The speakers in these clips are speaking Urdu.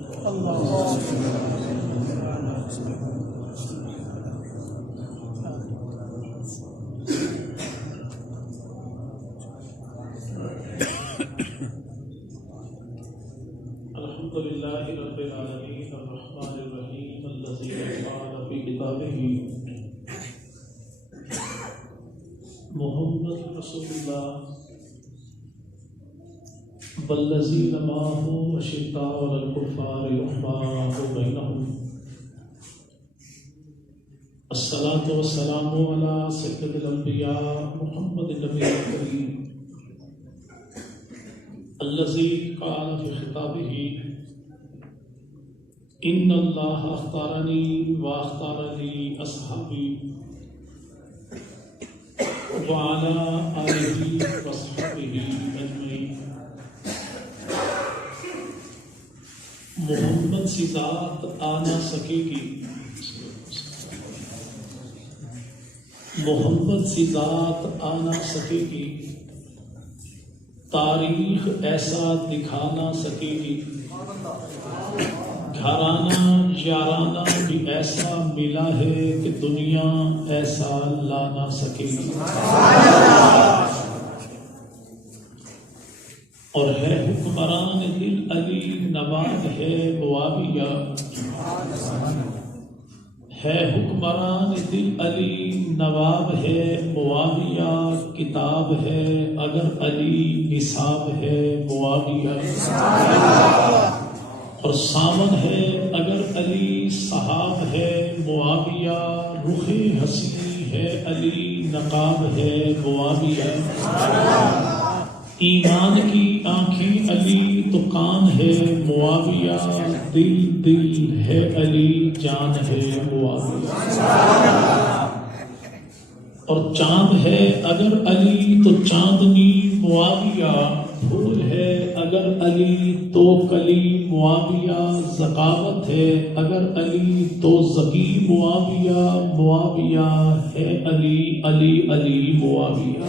الحمد للہ رب العالمین الرحمن الرحیم الذی قال فی کتابہ محمد رسول اللہ والذین معه اشداء علی الکفار رحماء بینہم الصلاۃ والسلام علی سید الانبیاء محمد النبی الکریم الذي قال في خطابه إن الله اختارني واختار لي أصحابي وعلى آله وصحبه أجمعين. محمد سی ذات آ نہ سکے گی، محمد سی ذات آ نہ سکے گی، تاریخ ایسا دکھا نہ سکے گی، گھرانہ یارانہ بھی ایسا ملا ہے کہ دنیا ایسا لا نہ سکے گی، اور ہے حکمران دل علی نواب ہے معاویہ، ہے حکمران دل علی نواب ہے معاویہ، کتاب ہے اگر علی نصاب ہے معاویہ، اور سامن ہے اگر علی صحاب ہے معاویہ، رخ حسین ہے علی نقاب ہے معاویہ، ایمان کی آنکھیں علی تو کان ہے معاویہ، دل دل ہے علی جان ہے معاویہ، اور چاند ہے اگر علی تو چاندنی معاویہ، پھول ہے اگر علی تو کلی معاویہ، ذکاوت ہے اگر علی تو ذکی معاویہ، معاویہ ہے علی علی علی معاویہ،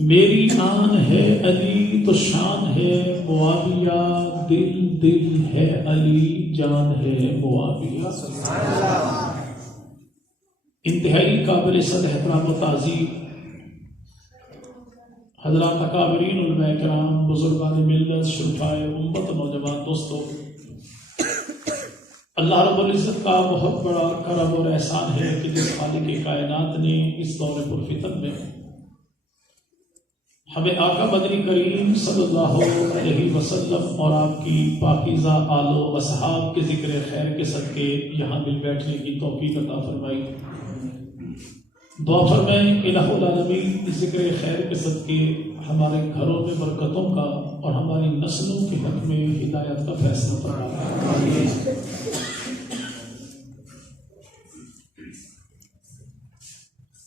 میری آن ہے علی تو شان ہے معاویہ، دل دل ہے علی جان ہے معاویہ. انتہائی قابل صد احترام و تعظیم حضرات اکابرین علماء کرام، بزرگان ملت، شرفائے امت، نوجوان دوستوں، اللہ رب العزت کا بہت بڑا کرم اور احسان ہے کہ جس خالق کائنات نے اس دور پرفتن میں ہمیں آقا مدنی کریم صلی اللہ علیہ وسلم اور آپ کی پاکیزہ آل و اصحاب کے ذکر خیر کے صدقے یہاں مل بیٹھنے کی توفیق عطا فرمائی. دعا فرمائیں الہ العالمین ذکر خیر کے صدقے ہمارے گھروں میں برکتوں کا اور ہماری نسلوں کے حق میں ہدایت کا فیصلہ فرمائے.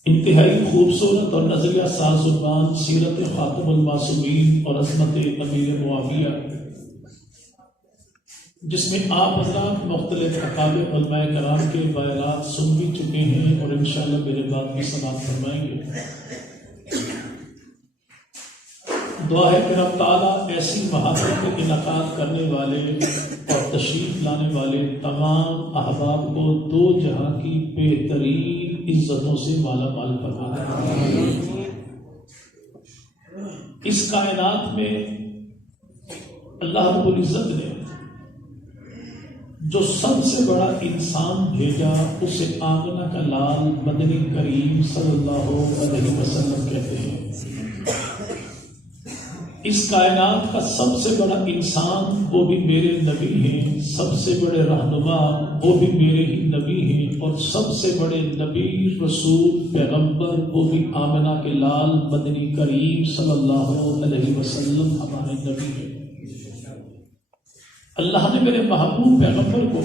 انتہائی خوبصورت اور نظریہ ساز عنوان سیرت خاتم المعصومین اور عظمت امیر معاویہ، جس میں آپ حضرات مختلف اکابر علماء کرام کے بیانات سن بھی چکے ہیں اور انشاءاللہ میرے بعد بھی سماعت فرمائیں گے. دعا ہے کہ رب تعالیٰ ایسی محاذر کے انعقاد کرنے والے اور تشریف لانے والے تمام احباب کو دو جہاں کی بہترین عزتوں سے مالا مال فرمائے. اس کائنات میں اللہ رب العزت نے جو سب سے بڑا انسان بھیجا اسے آنگنہ کا لال مدنی کریم صلی اللہ علیہ وسلم کہتے ہیں. اس کائنات کا سب سے بڑا انسان وہ بھی میرے نبی ہیں، سب سے بڑے رہنما وہ بھی میرے ہی نبی ہیں، اور سب سے بڑے نبی رسول پیغمبر وہ بھی آمنہ کے لال مدنی کریم صلی اللہ علیہ وسلم ہمارے نبی ہیں. اللہ نے میرے محبوب پیغمبر کو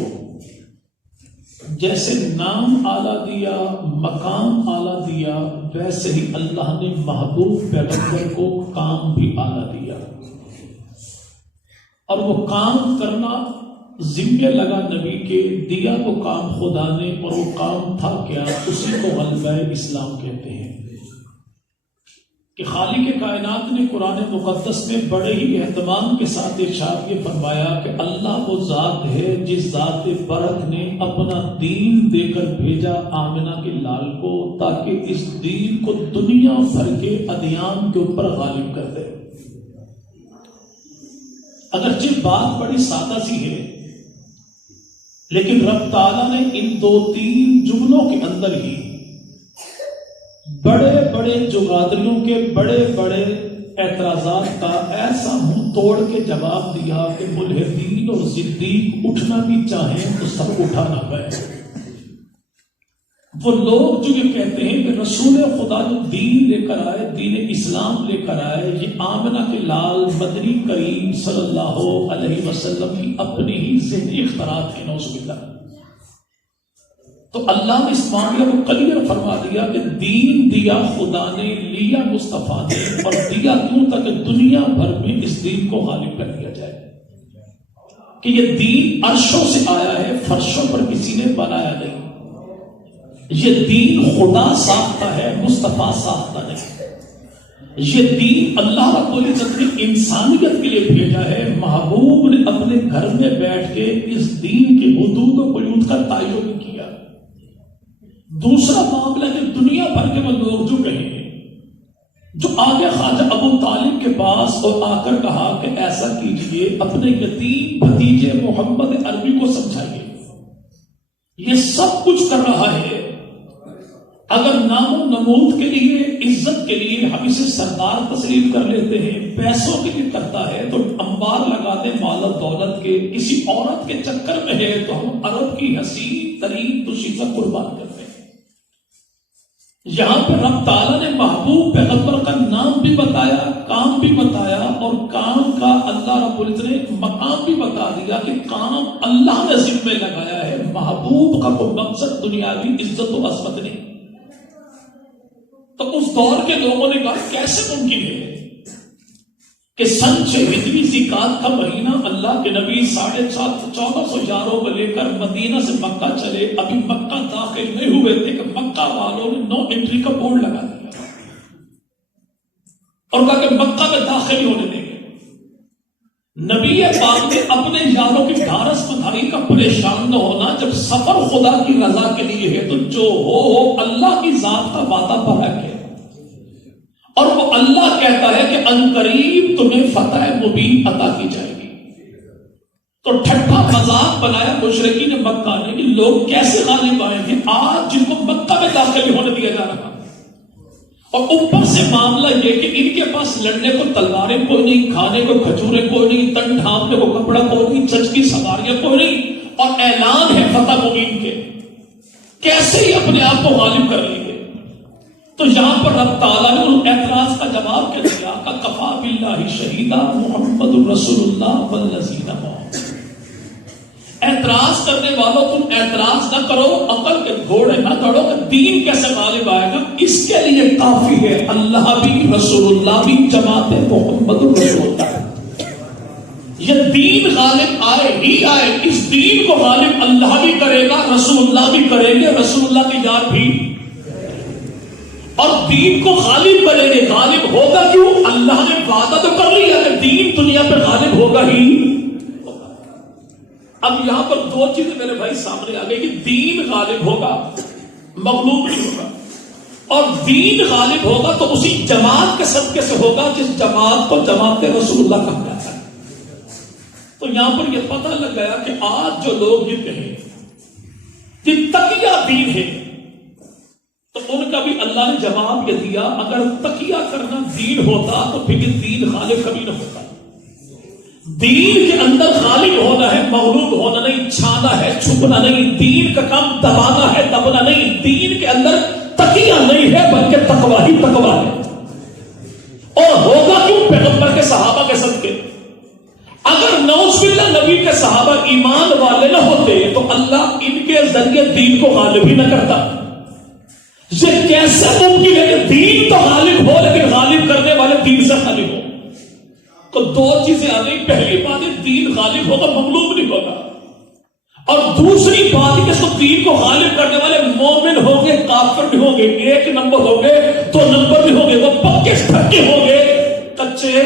جیسے نام اعلیٰ دیا، مقام اعلیٰ دیا، ویسے ہی اللہ نے محبوب پیغمبر کو کام بھی اعلیٰ دیا، اور وہ کام کرنا ذمہ لگا نبی کے، دیا وہ کام خدا نے، اور وہ کام تھا کیا؟ اسی کو غلبہ اسلام کہتے ہیں. کہ خالق کائنات نے قرآن مقدس میں بڑے ہی اہتمام کے ساتھ ارشاد یہ فرمایا کہ اللہ وہ ذات ہے جس ذات برحق نے اپنا دین دے کر بھیجا آمنہ کے لال کو تاکہ اس دین کو دنیا بھر کے ادیان کے اوپر غالب کر دے۔ اگرچہ بات بڑی سادہ سی ہے، لیکن رب تعالیٰ نے ان 2-3 جملوں کے اندر ہی بڑے بڑے جغادریوں کے بڑے بڑے اعتراضات کا ایسا منہ توڑ کے جواب دیا کہ ملحدین اور زندیق اٹھنا بھی چاہیں تو سب اٹھا نہ پائے۔ وہ لوگ جو یہ کہتے ہیں کہ رسول خدا جو دین لے کر آئے، دین اسلام لے کر آئے، یہ آمنہ کے لال مدنی کریم صلی اللہ علیہ وسلم کی اپنی ہی ذہنی اختراعات ہیں، نعوذ باللہ۔ تو اللہ نے اس معاملے کو کلیئر فرما دیا کہ دین دیا خدا نے، لیا مصطفیٰ نے، اور دیا کیوں تک دنیا بھر میں اس دین کو غالب کر دیا جائے۔ کہ یہ دین عرشوں سے آیا ہے، فرشوں پر کسی نے بنایا نہیں۔ یہ دین خدا ساختہ ہے، مصطفیٰ ساختہ نہیں۔ یہ دین اللہ رب العزت نے انسانیت کے لیے بھیجا ہے۔ محبوب نے اپنے گھر میں بیٹھ کے اس دین کے حدود و قیود کا تعین کیا۔ دوسرا معاملہ کہ دنیا بھر کے وہ لوگ جو کہیں گے، جو آگے خواجہ ابو طالب کے پاس اور آ کر کہا کہ ایسا کیجئے، اپنے یتیم بھتیجے محمد عربی کو سمجھائیے، یہ سب کچھ کر رہا ہے، اگر نام و نمود کے لیے، عزت کے لیے ہم اسے سردار تسلیم کر لیتے ہیں، پیسوں کے لیے کرتا ہے تو انبار لگا دیں مال و دولت کے، کسی عورت کے چکر میں ہے تو ہم عرب کی حسین ترین دوشیزہ قربان کرتے ہیں۔ یہاں پہ رب تعالیٰ نے محبوب پیغمبر کا نام بھی بتایا، کام بھی بتایا، اور کام کا اللہ رب العزت نے مقام بھی بتا دیا کہ کام اللہ نے ذمہ لگایا ہے، محبوب کا کوئی مقصد دنیاوی عزت و عظمت نہیں۔ تو اس دور کے لوگوں نے کہا کیسے ممکن ہے کہ سن 6 ہجری ذیقعدہ کا مہینہ اللہ کے نبی 1450 یاروں کو لے کر مدینہ سے مکہ چلے، ابھی مکہ داخل نہیں ہوئے تھے کہ مکہ والوں نے نو انٹری کا بورڈ لگا دیا اور کہا کہ مکہ میں داخل ہونے دیں گے۔ نبی پاک نے اپنے یاروں کی ڈھارس بندھائی کا پریشان نہ ہونا، جب سفر خدا کی رضا کے لیے ہے تو جو ہو اللہ کی ذات کا وعدہ برحق ہے، اور وہ اللہ کہتا ہے کہ عنقریب تمہیں فتح مبین عطا کی جائے گی۔ تو ٹھٹھا مذاق بنایا مشرکین مکہ نے کہ لوگ کیسے غالب آئیں گے آج جن کو مکہ میں داخل ہونے دیا جا رہا، اور اوپر سے معاملہ یہ کہ ان کے پاس لڑنے کو تلواریں کوئی نہیں، کھانے کو کھجوریں کوئی نہیں، تن ڈھانپنے کو کپڑا کوئی نہیں، چچ کی سواریاں کوئی نہیں، اور اعلان ہے فتح مبین کے، کیسے ہی اپنے آپ کو غالب کر لیں گے۔ تو یہاں پر رب تعالیٰ نے ان اعتراض کا جواب کیا دیا کہ کفا باللہ شہیدا محمد رسول اللہ والذین معہ۔ اعتراض کرنے والوں تم اعتراض نہ کرو، عقل کے گھوڑے نہ دوڑو کہ دین کیسے غالب آئے گا، اس کے لیے کافی ہے اللہ بھی، رسول اللہ بھی، جماعت محمد رسول اللہ۔ یہ دین غالب آئے ہی آئے، اس دین کو غالب اللہ بھی کرے گا، رسول اللہ بھی کریں گے، رسول اللہ کی یاد بھی، اور دین کو غالب کریں گے۔ غالب ہوگا کیوں؟ اللہ نے وعدہ تو کر لیا کہ دین دنیا پہ غالب ہوگا ہی ہوگا۔ اب یہاں پر 2 چیزیں میرے بھائی سامنے آ گئی کہ دین غالب ہوگا، مغلوب نہیں ہوگا، اور دین غالب ہوگا تو اسی جماعت کے صدقے سے ہوگا جس جماعت کو جماعت رسول اللہ کہا جاتا ہے۔ تو یہاں پر یہ پتہ لگ گیا کہ آج جو لوگ یہ کہیں کہ تقیہ دین ہے، تو ان کا بھی اللہ نے جواب یہ دیا اگر تقیہ کرنا دین ہوتا تو پھر یہ دین غالب کبھی نہ ہوتا۔ دین کے اندر غالب ہونا ہے، مغلوب ہونا نہیں، چھانا ہے، چھپنا نہیں، دین کا کام دبانا ہے، دبنا نہیں، دین کے اندر تقیہ نہیں ہے بلکہ تقویٰ ہی تقویٰ ہے۔ اور ہوگا کیوں؟ پیغمبر کے صحابہ کے صدقے۔ اگر نعوذ باللہ نبی کے صحابہ ایمان والے نہ ہوتے تو اللہ ان کے ذریعے دین کو غالب ہی نہ کرتا۔ یہ کیسے ممکن ہے کہ دین تو غالب ہو لیکن غالب کرنے والے دین سے غالب ہو؟ تو 2 چیزیں آ گئی، پہلی بات ہے دین غالب ہوگا، مغلوب نہیں ہوگا، اور دوسری بات کہ اس کو دین کو غالب کرنے والے مومن ہوں گے، کافر بھی ہوں گے، 1 نمبر ہوں گے، 2 نمبر بھی ہوں گے، وہ پکے ٹھکے ہوں گے، کچے۔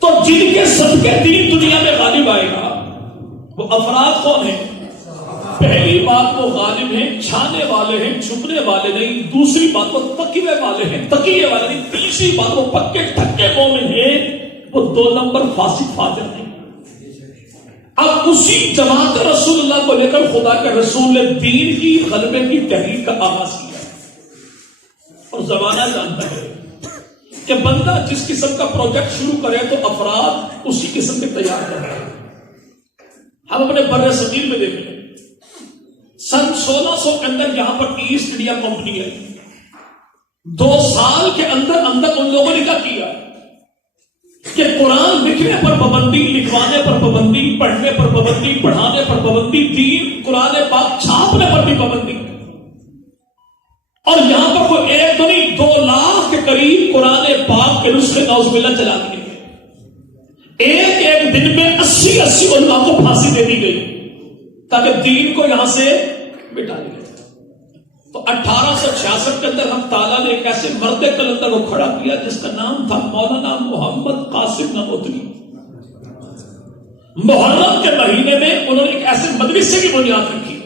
تو جن کے صدقے دین دنیا میں غالب آئے گا وہ افراد کون ہیں؟ پہلی بات وہ غالب ہیں، چھانے والے ہیں، چھپنے والے نہیں۔ دوسری بات وہ تقیے والے ہیں، تقیے والے نہیں۔ تیسری بات وہ پکے ٹھکے مومن ہیں، وہ 2 نمبر فاسق فاجر ہیں۔ اب اسی جماعت رسول اللہ کو لے کر خدا کے رسول نے دین کی غلبے کی تحریک کا آغاز کیا، اور زمانہ جانتا ہے کہ بندہ جس قسم کا پروجیکٹ شروع کرے تو افراد اسی قسم کے تیار کرتے ہیں۔ ہم اپنے بر صغیر میں دیکھیں، سن 1600 کے اندر یہاں پر ایسٹ انڈیا کمپنی ہے۔ 2 سال کے اندر ان لوگوں نے کیا کیا کہ قرآن لکھنے پر پابندی، لکھوانے پر پابندی، پڑھنے پر پابندی، پڑھانے پر پابندی، دین قرآن پاک چھاپنے پر بھی پابندی، اور یہاں پر کوئی 1 تو نہیں 2 لاکھ کے قریب قرآن پاک کے نسخے نعوذ باللہ چلا دیے گئے۔ ایک دن میں 80 علماء کو پھانسی دے دی گئی تاکہ دین کو یہاں سے مٹا دیا۔ تو 1866 کے اندر ہم تعالیٰ نے ایک ایسے مرد کلندر کو کھڑا کیا جس کا نام تھا مولانا محمد قاسم نانوتوی۔ محرم کے مہینے میں انہوں نے ایک ایسے مدرسے کی بنیاد رکھی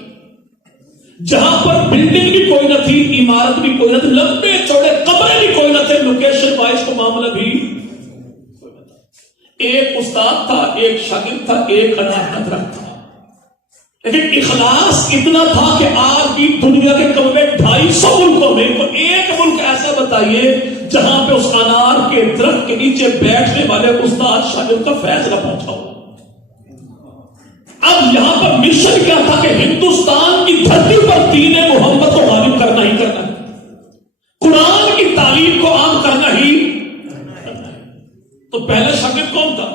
جہاں پر بلڈنگ بھی کوئی نہ تھی، عمارت بھی کوئی نہ تھی، لمبے چوڑے قبریں بھی کوئی نہ تھے، لوکیشن وائز کو معاملہ بھی کوئی نہ تھا۔ ایک استاد تھا، ایک شاگرد تھا، ایک عنایت رکھ تھا، لیکن اخلاص اتنا تھا کہ آج کی دنیا کے کم میں 250 ملکوں میں تو ایک ملک ایسا بتائیے جہاں پہ اس انار کے درخت کے نیچے بیٹھنے والے استاد شاگرد کا فیض نہ پہنچا ہو۔ اب یہاں پر مشن کیا تھا کہ ہندوستان کی دھرتی پر دین محمد کو غالب کرنا ہی کرنا ہے، قرآن کی تعلیم کو عام کرنا ہی کرنا ہے۔ تو پہلا شاگرد کون تھا؟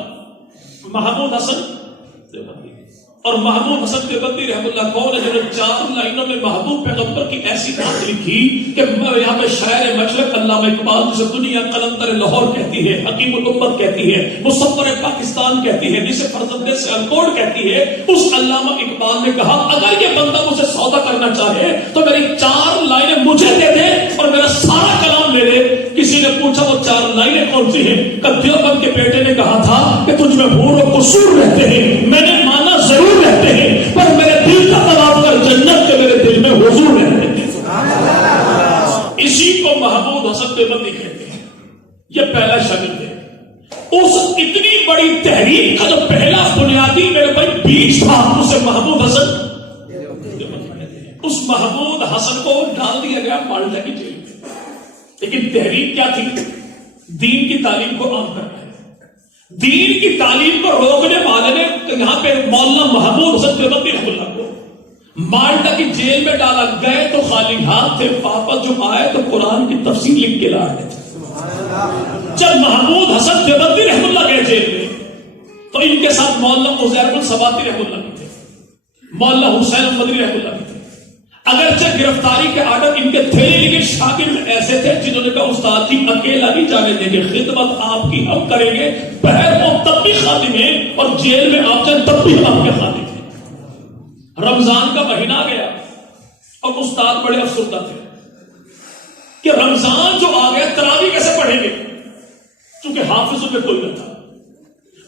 محمود حسن دیوبندی۔ اور محمود حسن دیوبندی رحم اللہ کون ہے جنہوں نے 4 لائنوں میں محبوب پیغمبر کی ایسی بات لکھی کہ یہاں پہ شاعر مشرق علامہ اقبال جسے دنیا قلندر لاہور کہتی ہے، حکیم الامت کہتی ہے، مصور پاکستان کہتی ہے، جسے فرزند سیالکوٹ کہتی ہے، اس علامہ اقبال نے کہا اگر یہ بندہ مجھے سودا کرنا چاہے تو میری 4 لائنیں مجھے دے دے اور میرا سارا کلام لے لے۔ کسی نے پوچھا وہ 4 لائنیں کون سی ہیں؟ کہ دیوبند کے بیٹے نے کہا تھا کہ تجھ میں حور و قصور رہتے ہیں، میں نے مانا ضرور رہتے ہیں پر میرے دل کا طواف کر جنت کے میرے دل میں حضور رہتے ہیں۔ اسی کو محمود حسن دیوبندی کہتے ہیں۔ یہ پہلا شاگرد ہے۔ اس اتنی بڑی تحریک کا جو پہلا بنیادی میرے بھائی بیج تھا اسے محمود حسن دیوبندی کہتے ہیں۔ اس محمود حسن کو ڈال دیا گیا مالٹا کی جیل میں، لیکن تحریک کیا تھی؟ دین کی تعلیم کو عام کرنا ہے۔ دین کی تعلیم کو روکنے والے نے یہاں پہ مولانا محمود حسن دیوبندی رحمۃ اللہ کو مالٹا کی جیل میں ڈالا۔ گئے تو خالی ہاتھ تھے، واپس جو آئے تو قرآن کی تفسیر لکھ کے لائے۔ جب محمود حسن دیوبندی رحمۃ اللہ گئے جیل میں تو ان کے ساتھ مولانا عزیر السباتی رحمۃ اللہ بھی تھے، مولانا حسین مدنی رحمۃ اللہ بھی تھے۔ اگرچہ گرفتاری کے آرڈر ان کے تھے لیکن شاگرد ایسے تھے جنہوں نے کہا استاد جی اکیلا نہیں جانے دیں گے، خدمت آپ کی ہم کریں گے، بہر وہ تب بھی خادم ہیں اور جیل میں آپ جائیں تب بھی آپ کے خادم ہیں۔ رمضان کا مہینہ آ گیا اور استاد بڑے افسردہ تھے کہ رمضان جو آ گیا تراویح کیسے پڑھیں گے، چونکہ حافظ میں کوئی نہ تھا۔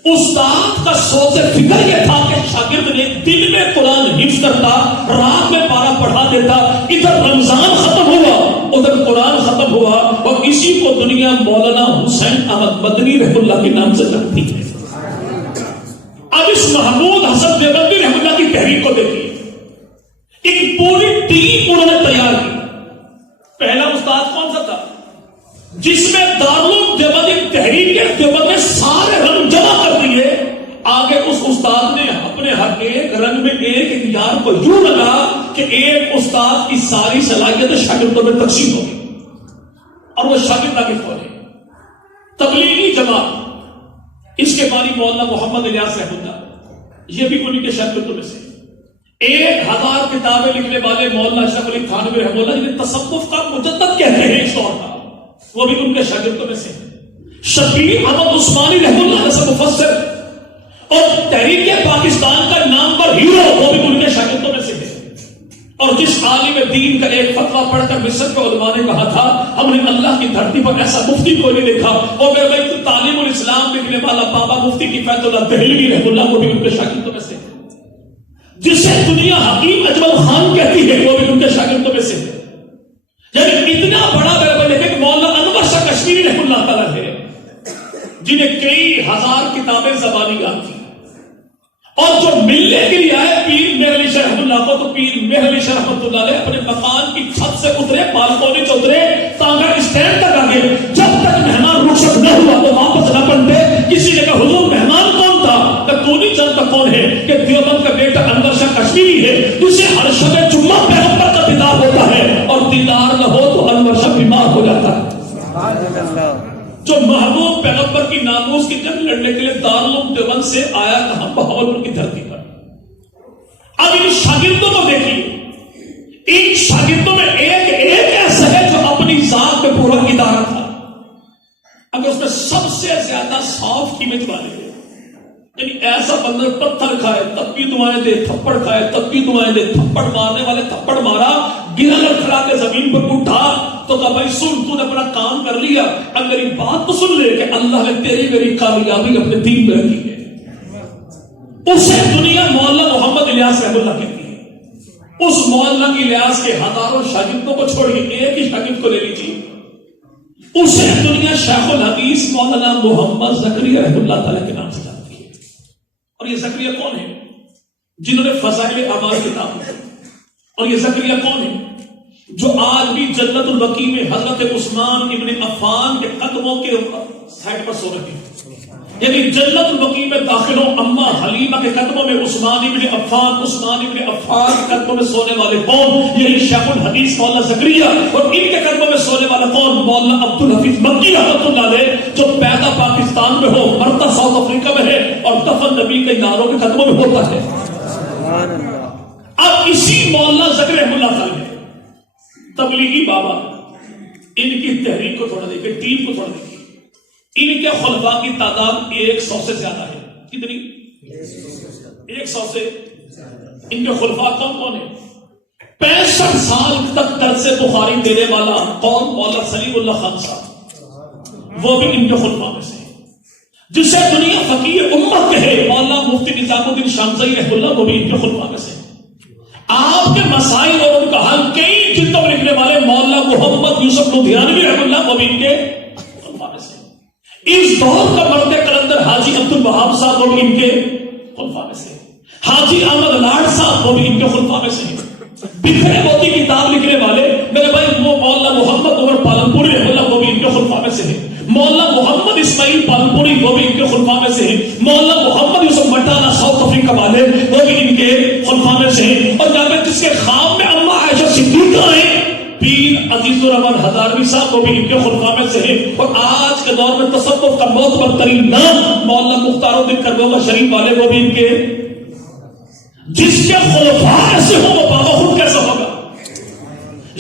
استاد کا سوچ فکر یہ تھا کہ شاگرد نے دن میں قرآن حفظ کرتا، رات میں پارا پڑھا دیتا، ادھر رمضان ختم ہوا ادھر قرآن ختم ہوا، اور اسی کو دنیا مولانا حسین احمد مدنی رحمۃ اللہ کے نام سے جانتی ہے۔ اب اس محمود حسن دیوبندی رحمۃ اللہ کی تحریک کو دیکھیے، ایک پوری ٹیم انہوں نے تیار کی۔ پہلا استاد کون سا تھا؟ جس میں دارالعلوم دیوبند تحریک دیوبند نے سارے رنگ جمع کر دیے۔ آگے اس استاد نے اپنے ہر ایک رنگ میں ایک یار کو یوں لگا کہ ایک استاد کی ساری صلاحیت شاگردوں میں تقسیم ہوگی اور وہ شاگرد آگے پہنچے۔ تبلیغی جماعت، اس کے بانی مولانا محمد الیاس رحمۃ اللہ، یہ بھی انہی کے شاگردوں میں سے۔ 1000 کتابیں لکھنے والے مولانا اشرف علی تھانوی رحمۃ اللہ جنہیں تصوف کا مجدد کہتے ہیں اس دور کا، وہ بھی ان کے شاگردوں میں سے۔ شبیر احمد عثمانی رحمۃ اللہ جیسا مفسر اور تحریک پاکستان کا نامور ہیرو، وہ بھی ان کے شاگردوں میں سے ہے۔ اور جس عالم دین کا ایک فتویٰ پڑھ کر مصر کے علماء نے کہا تھا ہم نے اللہ کی دھرتی پر ایسا مفتی کو نہیں دیکھا، اور میرے بھائی تو تعلیم الاسلام لکھنے والا بابا مفتی کفایت اللہ دہلوی رحمہ اللہ، وہ بھی ان کے شاگردوں میں سے، جسے دنیا حکیم اجمل خان کہتی ہے وہ بھی ان کے شاگردوں میں سے، یعنی اتنا بڑا میرے بھائی ایک مولانا انور شاہ کشمیری رحمہ اللہ تعالیٰ ہے جنہیں کئی ہزار کتابیں زبانی آتی، اور جو ملنے کے لیے آئے پیر مہر علی شاہ رحمۃ اللہ کو، تو پیر مہر علی شاہ رحمۃ اللہ علیہ اپنے مکان کی چھت سے اترے، بالکونی سے اترے، تانگا اسٹینڈ تک آگے، جب تک مہمان رخصت نہ ہوا تو واپس نہ پلٹے۔ کسی نے کہا حضور مہمان کون تھا؟ کہ تو نہیں جانتا کون ہے؟ کہ دیوبند کا بیٹا انور شاہ کشمیری ہے، اسے ہر شب جمعہ پیغمبر کا دیدار ہوتا ہے، اور دیدار نہ ہو تو انور شاہ بیمار ہو جاتا ہے۔ جو محبوب پیغمبر کی ناموس کی جنگ لڑنے کے لیے دارالعلوم دیوبند سے آیا تھا بہاولپور کی دھرتی پر۔ اب ان شاگردوں کو دیکھیے، ان شاگردوں میں ایک ایسا ہے جو اپنی ذات میں پورا ادارہ تھا، اگر اس میں سب سے زیادہ سافٹ امیج والے ہیں، یعنی ایسا بندہ پتھر کھائے تب بھی دعائیں دے، تھپڑ کھائے تب بھی دعائیں دے، تھپڑ مارنے والے تھپڑ مارا، گرا لڑکھڑا کے زمین پر اٹھا تو کہا بھائی سن، تو نے اپنا کام کر لیا، اب میری بات تو سن لے کہ اللہ نے تیری میری کامیابی اپنے دین میں رکھی ہے۔ اسے دنیا مولانا محمد الیاس رحمہ اللہ کہتی ہے۔ اس مولانا کی الیاس کے ہزاروں شاگردوں کو چھوڑیے، ایک ہی شاگرد کو لے لیجیے، اسے دنیا شیخ الحدیث مولانا محمد زکریا رحمہ اللہ تعالیٰ کے نام سے جانتی ہے۔ اور یہ زکریا کون ہے؟ جنہوں نے فضائل اعمال کتاب لکھی۔ اور یہ زکریا کون ہے؟ جو آج بھی جنت البقیع میں حضرت عثمان ابن عفان کے قدموں کے سائڈ پر سو رہے ہیں، یعنی جنت البقیع میں داخل ہو اما حلیمہ کے قدموں میں عثمان ابن عفان کے قدموں میں سونے والے کون؟ یہی شیخ الحدیث مولانا زکریا، اور ان کے قدموں میں سونے والا کون؟ مولانا عبدالحفیظ مکی رحمۃ اللہ علیہ، جو پیدا پاکستان میں ہو مرتا ساؤتھ افریقہ میں ہے، اور دفن نبی کے یاروں کے قدموں میں ہوتا ہے۔ اب اسی مولانا زکریا رحمہ اللہ تعالی تبلیغی بابا، ان کی تحریک کو تھوڑا دیکھیں، ٹیم کو تھوڑا دیکھیں، ان کے خلفاء کی تعداد 100 سے زیادہ ہے۔ کتنی؟ 100 سے۔ ان کے خلفاء کون کون ہیں؟ 65 سال تک درس بخاری دینے والا کون؟ مولانا سلیم اللہ خان صاحب، وہ بھی ان کے خلفاء میں سے، جسے دنیا فقیر امت کہے، مولانا مفتی نظام الدین شامزئی رحمہ اللہ، وہ بھی ان کے خلفاء میں سے۔ آپ کے مسائل اور ان کا حل کئی جلدوں میں لکھنے والے مولانا محمد یوسف لدھیانوی رحمہ اللہ، وہ بھی ان کے خلفاء میں سے۔ اس دور کا مرد قلندر حاجی عبد الوہاب صاحب، وہ بھی ان کے خلفاء میں سے۔ حاجی احمد لاڈ صاحب، وہ بھی ان کے خلفاء میں سے۔ بکھرے موتی کتاب لکھنے والے میرے بھائی وہ مولانا محمد عمر پالنپوری رحمہ اللہ، وہ بھی ان کے خلفاء میں سے ہیں۔ مولانا محمد اسماعیل پالنپوری، وہ بھی ان کے خلفاء میں سے ہیں۔ مولانا محمد یوسف مٹانا ساؤتھ افریقہ والے، وہ بھی ان کے خلفاء میں سے ہیں۔ اور جہاں پہ جس کے خواب میں اما عائشہ صدیقہ ہیں، پیر عزیز الرحمان ہزاروی صاحب، وہ بھی ان کے خلفاء میں سے ہیں۔ اور آج کے دور میں تصوف کا معتبر ترین نام مولانا مختار الدین کربلا شریف والے، وہ بھی ان کے، جس کے خلفاء ایسے ہو وہ بابا خود کیسا ہوگا؟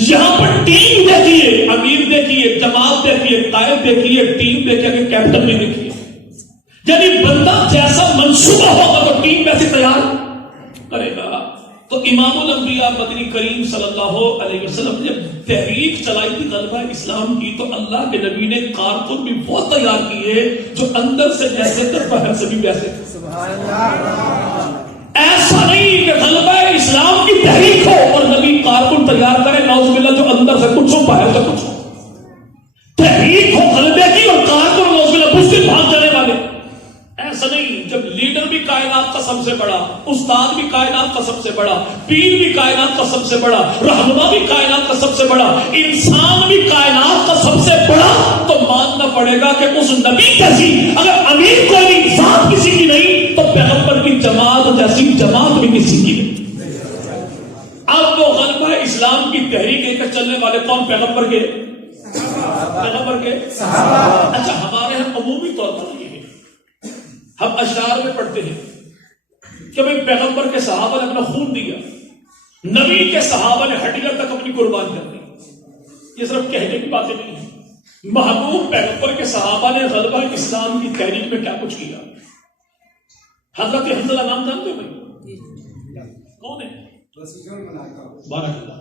یہاں پر ٹیم دیکھیے، امیر دیکھیے، جماعت دیکھیے، قائد دیکھیے، ٹیم دیکھیے، کیپٹن بھی دیکھیے، یعنی بندہ جیسا منصوبہ ہوگا تو ٹیم ویسے تیار کرے گا۔ تو امام الانبیاء مدنی کریم صلی اللہ علیہ وسلم نے جب تحریک چلائی تھی غلبہ اسلام کی، تو اللہ کے نبی نے کارکن بھی وہ تیار کیے جو اندر سے جیسے تھے باہر سے بھی ویسے تھے۔ سبحان اللہ۔ ایسا نہیں کہ غلبہ اسلام کی تحریک ہو اور نبی کارکن تیار کرے نعوذ باللہ جو اندر سے کچھ ہو باہر سے کچھ ہو۔ تحریک ہو غلبے کی اور کارکن نعوذ باللہ بزدل بھاگ جانے والے، ایسا نہیں۔ جب لیڈر بھی کائنات کا سب سے بڑا، استاد بھی کائنات کا سب سے بڑا، پیر بھی کائنات کا سب سے بڑا، رہنما بھی کائنات کا سب سے بڑا، انسان بھی کائنات کا سب سے بڑا، تو ماننا پڑے گا کہ اس نبی جیسی اگر امیر کوئی نہیں، ذات کسی کی نہیں، تو پیغمبر کی جماعت جیسی جماعت بھی کسی کی نہیں۔ اب وہ غلبہ اسلام کی تحریک لے کر چلنے والے کون؟ پیغمبر کے صحابہ۔ اچھا، ہمارے یہاں عمومی طور پر یہ ہے، ہم اشعار میں پڑھتے ہیں کہ بھئی پیغمبر کے صحابہ نے اپنا خون دیا، نبی کے صحابہ نے ہڈیاں تک اپنی قربان کر دی۔ یہ صرف کہنے کی باتیں نہیں ہیں، محبوب پیغمبر کے صحابہ نے غلبہ اسلام کی تحریک میں کیا کچھ کیا۔ حضرت حنظلہ نام جانتے ہو بھائی؟ کون ہے؟ بارک اللہ.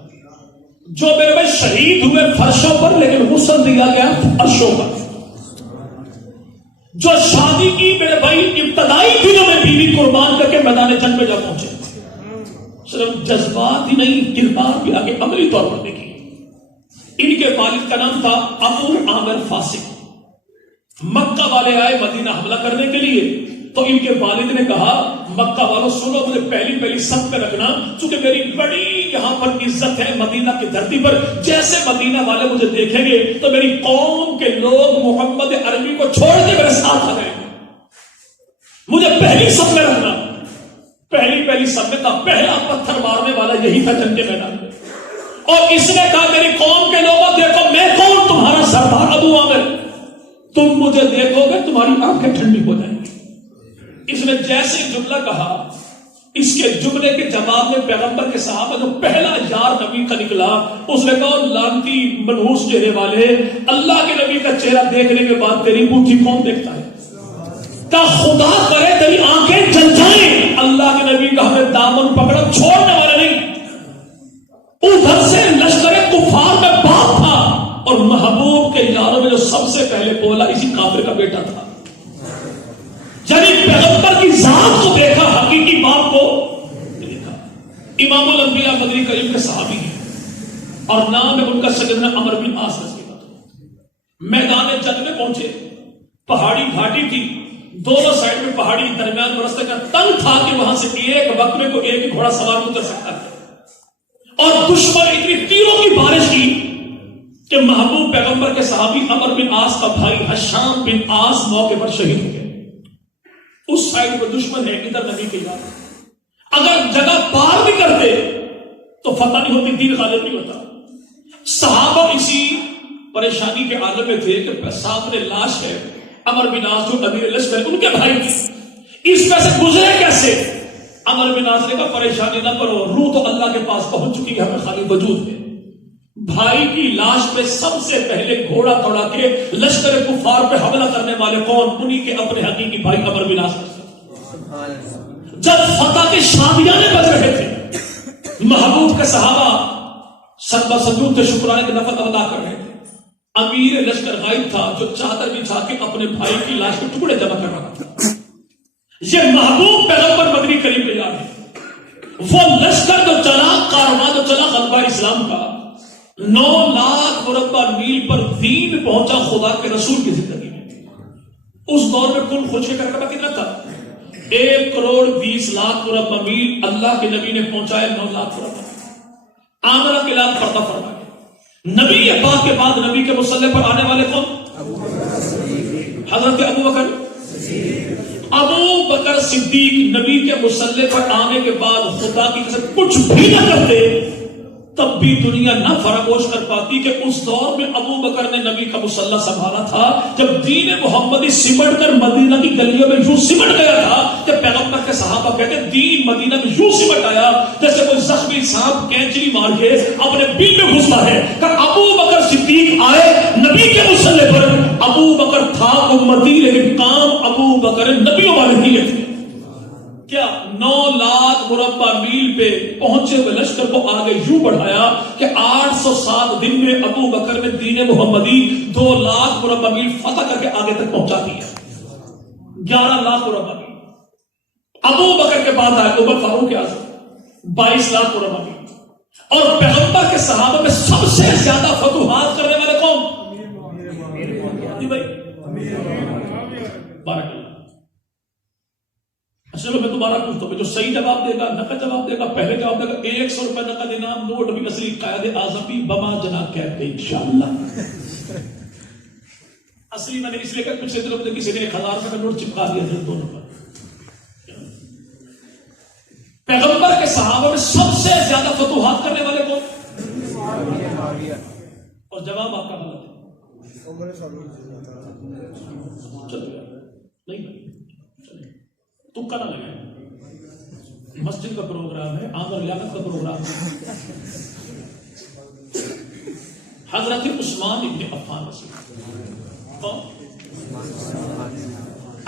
جو میرے بھائی شہید ہوئے فرشوں پر لیکن غسل دیا گیا عرشوں پر. جو شادی کی میرے بھائی ابتدائی دنوں میں بیوی قربان کر کے میدان جنگ میں جا پہنچے. صرف جذبات ہی نہیں، کردار بھی آگے عملی طور پر دیکھی. ان کے والد کا نام تھا ابو عامر فاسق. مکہ والے آئے مدینہ حملہ کرنے کے لیے تو ان کے والد نے کہا مکہ والوں سنو، مجھے پہلی صف پہ رکھنا، چونکہ میری بڑی یہاں پر عزت ہے مدینہ کی دھرتی پر. جیسے مدینہ والے مجھے دیکھیں گے تو میری قوم کے لوگ محمد عربی کو چھوڑ کے میرے ساتھ آ جائیں گے. مجھے پہلی صف میں رکھنا. پہلی صف میں تھا. پہلا پتھر مارنے والا یہی تھا جنگ کے میدان میں. اور اس نے کہا میری قوم کے لوگوں دیکھو میں کون، تمہارا سردار ابو عامر. تم مجھے دیکھو گے تمہاری آنکھیں ٹھنڈی ہو جائیں گی. اس نے جیسے جملہ کہا، اس کے جملے کے جواب میں پیغمبر کے صحابہ جو پہلا یار نبی کا نکلا، اس نے کہا لانتی منحوس چہرے والے، اللہ کے نبی کا چہرہ دیکھنے کے بعد تیری بوٹھی کون دیکھتا ہے؟ کہ خدا کرے تیری آنکھیں جل جائیں. اللہ کے نبی کا ہمیں دامن پکڑا، چھوڑنے والے نہیں. ادھر سے لشکر کفار میں باپ تھا اور محبوب کے یاروں میں جو سب سے پہلے بولا اسی کافر کا بیٹا تھا. یعنی پیغمبر کی ذات کو دیکھا، حقیقی باپ کو دیکھا. امام الانبیاء مدنی کریم کے صحابی ہیں اور نام ہے ان کا سیدنا عمر بن عاص رضی اللہ عنہ. میدان جنگ میں پہنچے. پہاڑی گھاٹی تھی، دونوں سائڈ میں پہاڑی، درمیان میں راستے کا تنگ تھا کہ وہاں سے ایک وقت میں کو ایک ہی گھوڑا سوار اتر سکتا تھا. اور دشمن اتنی تیروں کی بارش کی کہ محبوب پیغمبر کے صحابی عمر بن عاص کا بھائی حشام بن عاص موقع پر شہید ہو گئے. اس سائڈ پر دشمن ہے، ادھر نبی کے یاد. اگر جگہ پار بھی کرتے تو فتح نہیں ہوتی، دین غالب نہیں ہوتا. صحابہ اسی پریشانی کے عالم میں تھے کہ سامنے لاش ہے عمر بن عاص جو امیر لشکر ان کے بھائی تھے، اس میں سے گزرے کیسے؟ عمر بن عاص نے کہا پریشانی نہ کرو، روح تو اللہ کے پاس پہنچ چکی ہے، ہمیں خالی وجود ہے. بھائی کی لاش پہ سب سے پہلے گھوڑا دوڑا کے لشکر کفار پہ حملہ کرنے والے کون؟ انہی کے اپنے حقیقی بھائی عمر بن عاص. جب فتح کے شادیانے بج رہے تھے، محبوب کے صحابہ سجدہ سجود سے شکرانے کے نفل ادا کر رہے تھے. امیر لشکر غائب تھا جو چادر بچھا کے اپنے بھائی کی لاش کے ٹکڑے جمع کر رہا تھا. یہ محبوب پیغمبر مدنی کریم کے یاد ہے. وہ لشکر جو چلا، کارواں جو چلا غلبہ اسلام کا، 9 لاکھ مربع میل پر دین پہنچا خدا کے رسول کی زندگی میں. اس دور میں کل خوشی کا رقبہ کتنا تھا؟ 1 کروڑ 20 لاکھ مربع میل اللہ کے نبی نے پہنچایا. 9 لاکھ مربع آمنہ کے لات پردہ فرمایا. نبی پاک کے بعد نبی کے مصلی پر آنے والے کون؟ حضرت ابو بکر صدیق. نبی کے مصلی پر آنے کے بعد خدا کی قسم کچھ بھی نہ کرتے تب بھی دنیا نہ فراموش کر پاتی کہ اس دور میں ابو بکر نے نبی کا مصلی سنبھالا تھا. جب دین محمدی سمٹ کر مدینہ کی گلیوں میں یوں سمٹ گیا تھا کہ پیغمبر کے صحابہ کہتے دین مدینہ میں یوں سمٹ آیا جیسے کوئی زخمی سانپ کینچری مار کے اپنے بل میں گھستا ہے. کہ ابو بکر صدیق آئے نبی کے مصلی پر. ابو بکر تھا امتی لیکن کام ابو بکر نبیوں والے نہیں تھے. کیا 9 لاکھ مربع میل پہ پہنچے ہوئے لشکر کو آگے یوں بڑھایا کہ 807 دن میں ابو بکر نے دین محمدی 2 لاکھ مربع میل فتح کر کے آگے تک پہنچا دیا. 11 لاکھ مربع میل. ابو بکر کے بعد آئے عمر فاروق اعظم 22 لاکھ مربع میل. اور پیغمبر کے صحابہ میں سب سے زیادہ فتوحات کرنے والے کون؟ بارک اللہ. چلو میں دوبارہ پوچھتا ہوں، جو صحیح جواب دے گا، نقد جواب دے گا، پہلے جواب دے گا 100 روپے نقد انعام، نوٹ بھی اصلی قائد اعظم بھی بما جناب کہتے ہیں انشاءاللہ. اصلی میں نے اس لیے کہ کچھ دنوں میں کسی نے 1000 روپے کا نوٹ چپکا دیا تھا دونوں پر. پیغمبر کے صحابہ میں سب سے زیادہ فتوحات کرنے والے کون؟ اور جواب آپ کا غلط ہے. چلو نہیں تکا نہ لگے. مسجد کا پروگرام ہے، عامر لیاقت کا پروگرام ہے. حضرت عثمان ابن عفان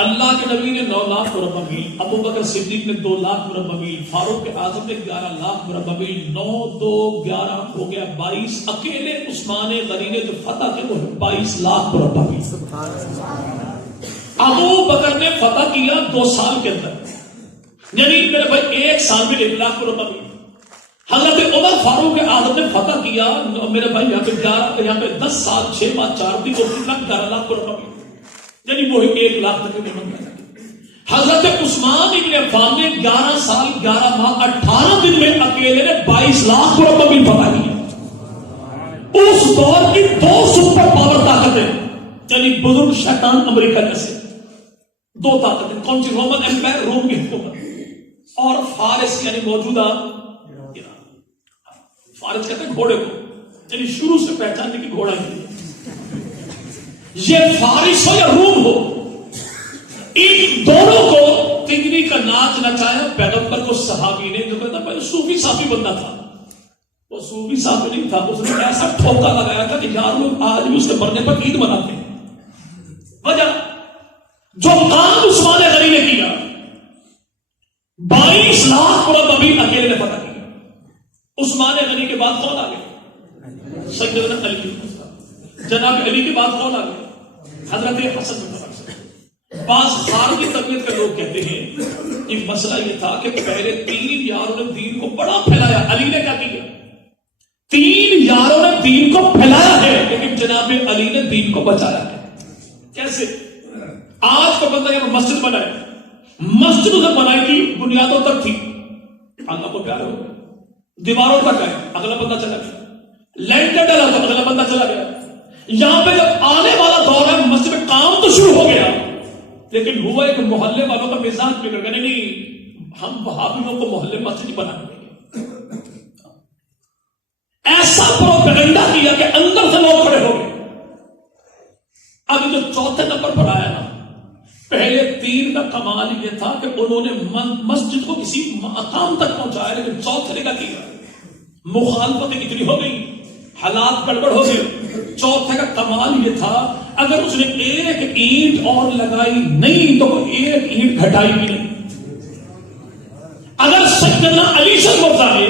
اللہ کے نبی نے 9 لاکھ مربع میل، ابو بکر صدیق نے 2 لاکھ مربع میل، فاروق اعظم نے 11 لاکھ مربع میل، 9 2 11 ہو گیا 22۔ اکیلے عثمان غنی نے جو فتح کی وہ 22 لاکھ مربع میل۔ ابو بکر نے فتح کیا 2 سال کے اندر، یعنی میرے بھائی 1 سال میں 1 لاکھ مربع میل۔ حضرت عمر فاروق اعظم نے فتح کیا میرے بھائی یہاں پہ 10 سال 6 ماہ 4 دن 11 لاکھ مربع میل، یعنی وہی 1 لاکھ تک میں بن۔ حضرت عثمان ابن عفان نے 11 سال 11 ماہ 18 دن میں اکیلے نے 22 لاکھ مربع میل فتح کیا۔ اس دور کی 2 سپر پاور طاقتیں، یعنی بزرگ شیطان امریکہ جیسے 2 طاقتیں، کون سی؟ رومن ایمپائر، روم کی حکومت، اور فارس یعنی موجودہ ایران۔ فارس کہتے ہیں گھوڑے کو، یعنی شروع سے پہچاننے کی گھوڑا ہی، یہ فارس ہو یا روم ہو، ان دونوں کو تنگری کا ناچ نچایا پیغمبر کو صحابی نے، جو کہتا ہے صوفی صافی بندہ تھا، وہ صوفی صافی نہیں تھا، اس نے ایسا ٹھوکا لگایا تھا کہ یار لوگ آج بھی اس کے مرنے پر عید مناتے ہیں۔ وجہ جو کام عثمان غنی نے کیا، 22 لاکھ مربع میل اکیلے نے فتح کیا۔ عثمان غنی کے بعد کون آ گیا؟ سیدنا علی۔ جناب علی کے بعد کون آ گیا؟ حضرت حسن بن علی۔ بعض خارجی طبیعت کے لوگ کہتے ہیں کہ مسئلہ یہ تھا کہ پہلے 3 یاروں نے دین کو بڑا پھیلایا، علی نے کیا کیا؟ 3 یاروں نے دین کو پھیلایا ہے، لیکن جناب علی نے دین کو بچایا ہے۔ کیسے؟ آج کا بندہ یہاں مسجد بنائے، مسجد اسے بنائی کی بنیادوں تک تھی، اللہ کو پیار ہو گیا، دیواروں تک آئے، اگلا بندہ چلا گیا، لینٹر ڈالا تو اگلا بندہ چلا گیا۔ یہاں پہ جب آنے والا دور ہے، مسجد میں کام تو شروع ہو گیا، لیکن ہوا ایک محلے والوں کا مزاج بگڑ گیا، نہیں ہم وہابیوں کو محلے مسجد بنانے گے، ایسا پروپیگنڈا کیا کہ اندر سے لوگ کھڑے ہو گئے۔ اب جو 4تھے نمبر پر آیا نا، پہلے 3 کا کمال یہ تھا کہ انہوں نے مسجد کو کسی مقام تک پہنچایا، لیکن 4تھے کا کیا مخالفتیں اتنی ہو گئی، حالات گڑبڑ ہو گئے۔ 4تھے کا کمال یہ تھا اگر اس نے 1 اینٹ اور لگائی نہیں تو 1 اینٹ گھٹائی بھی نہیں۔ اگر سیدنا علی سے مرزا نے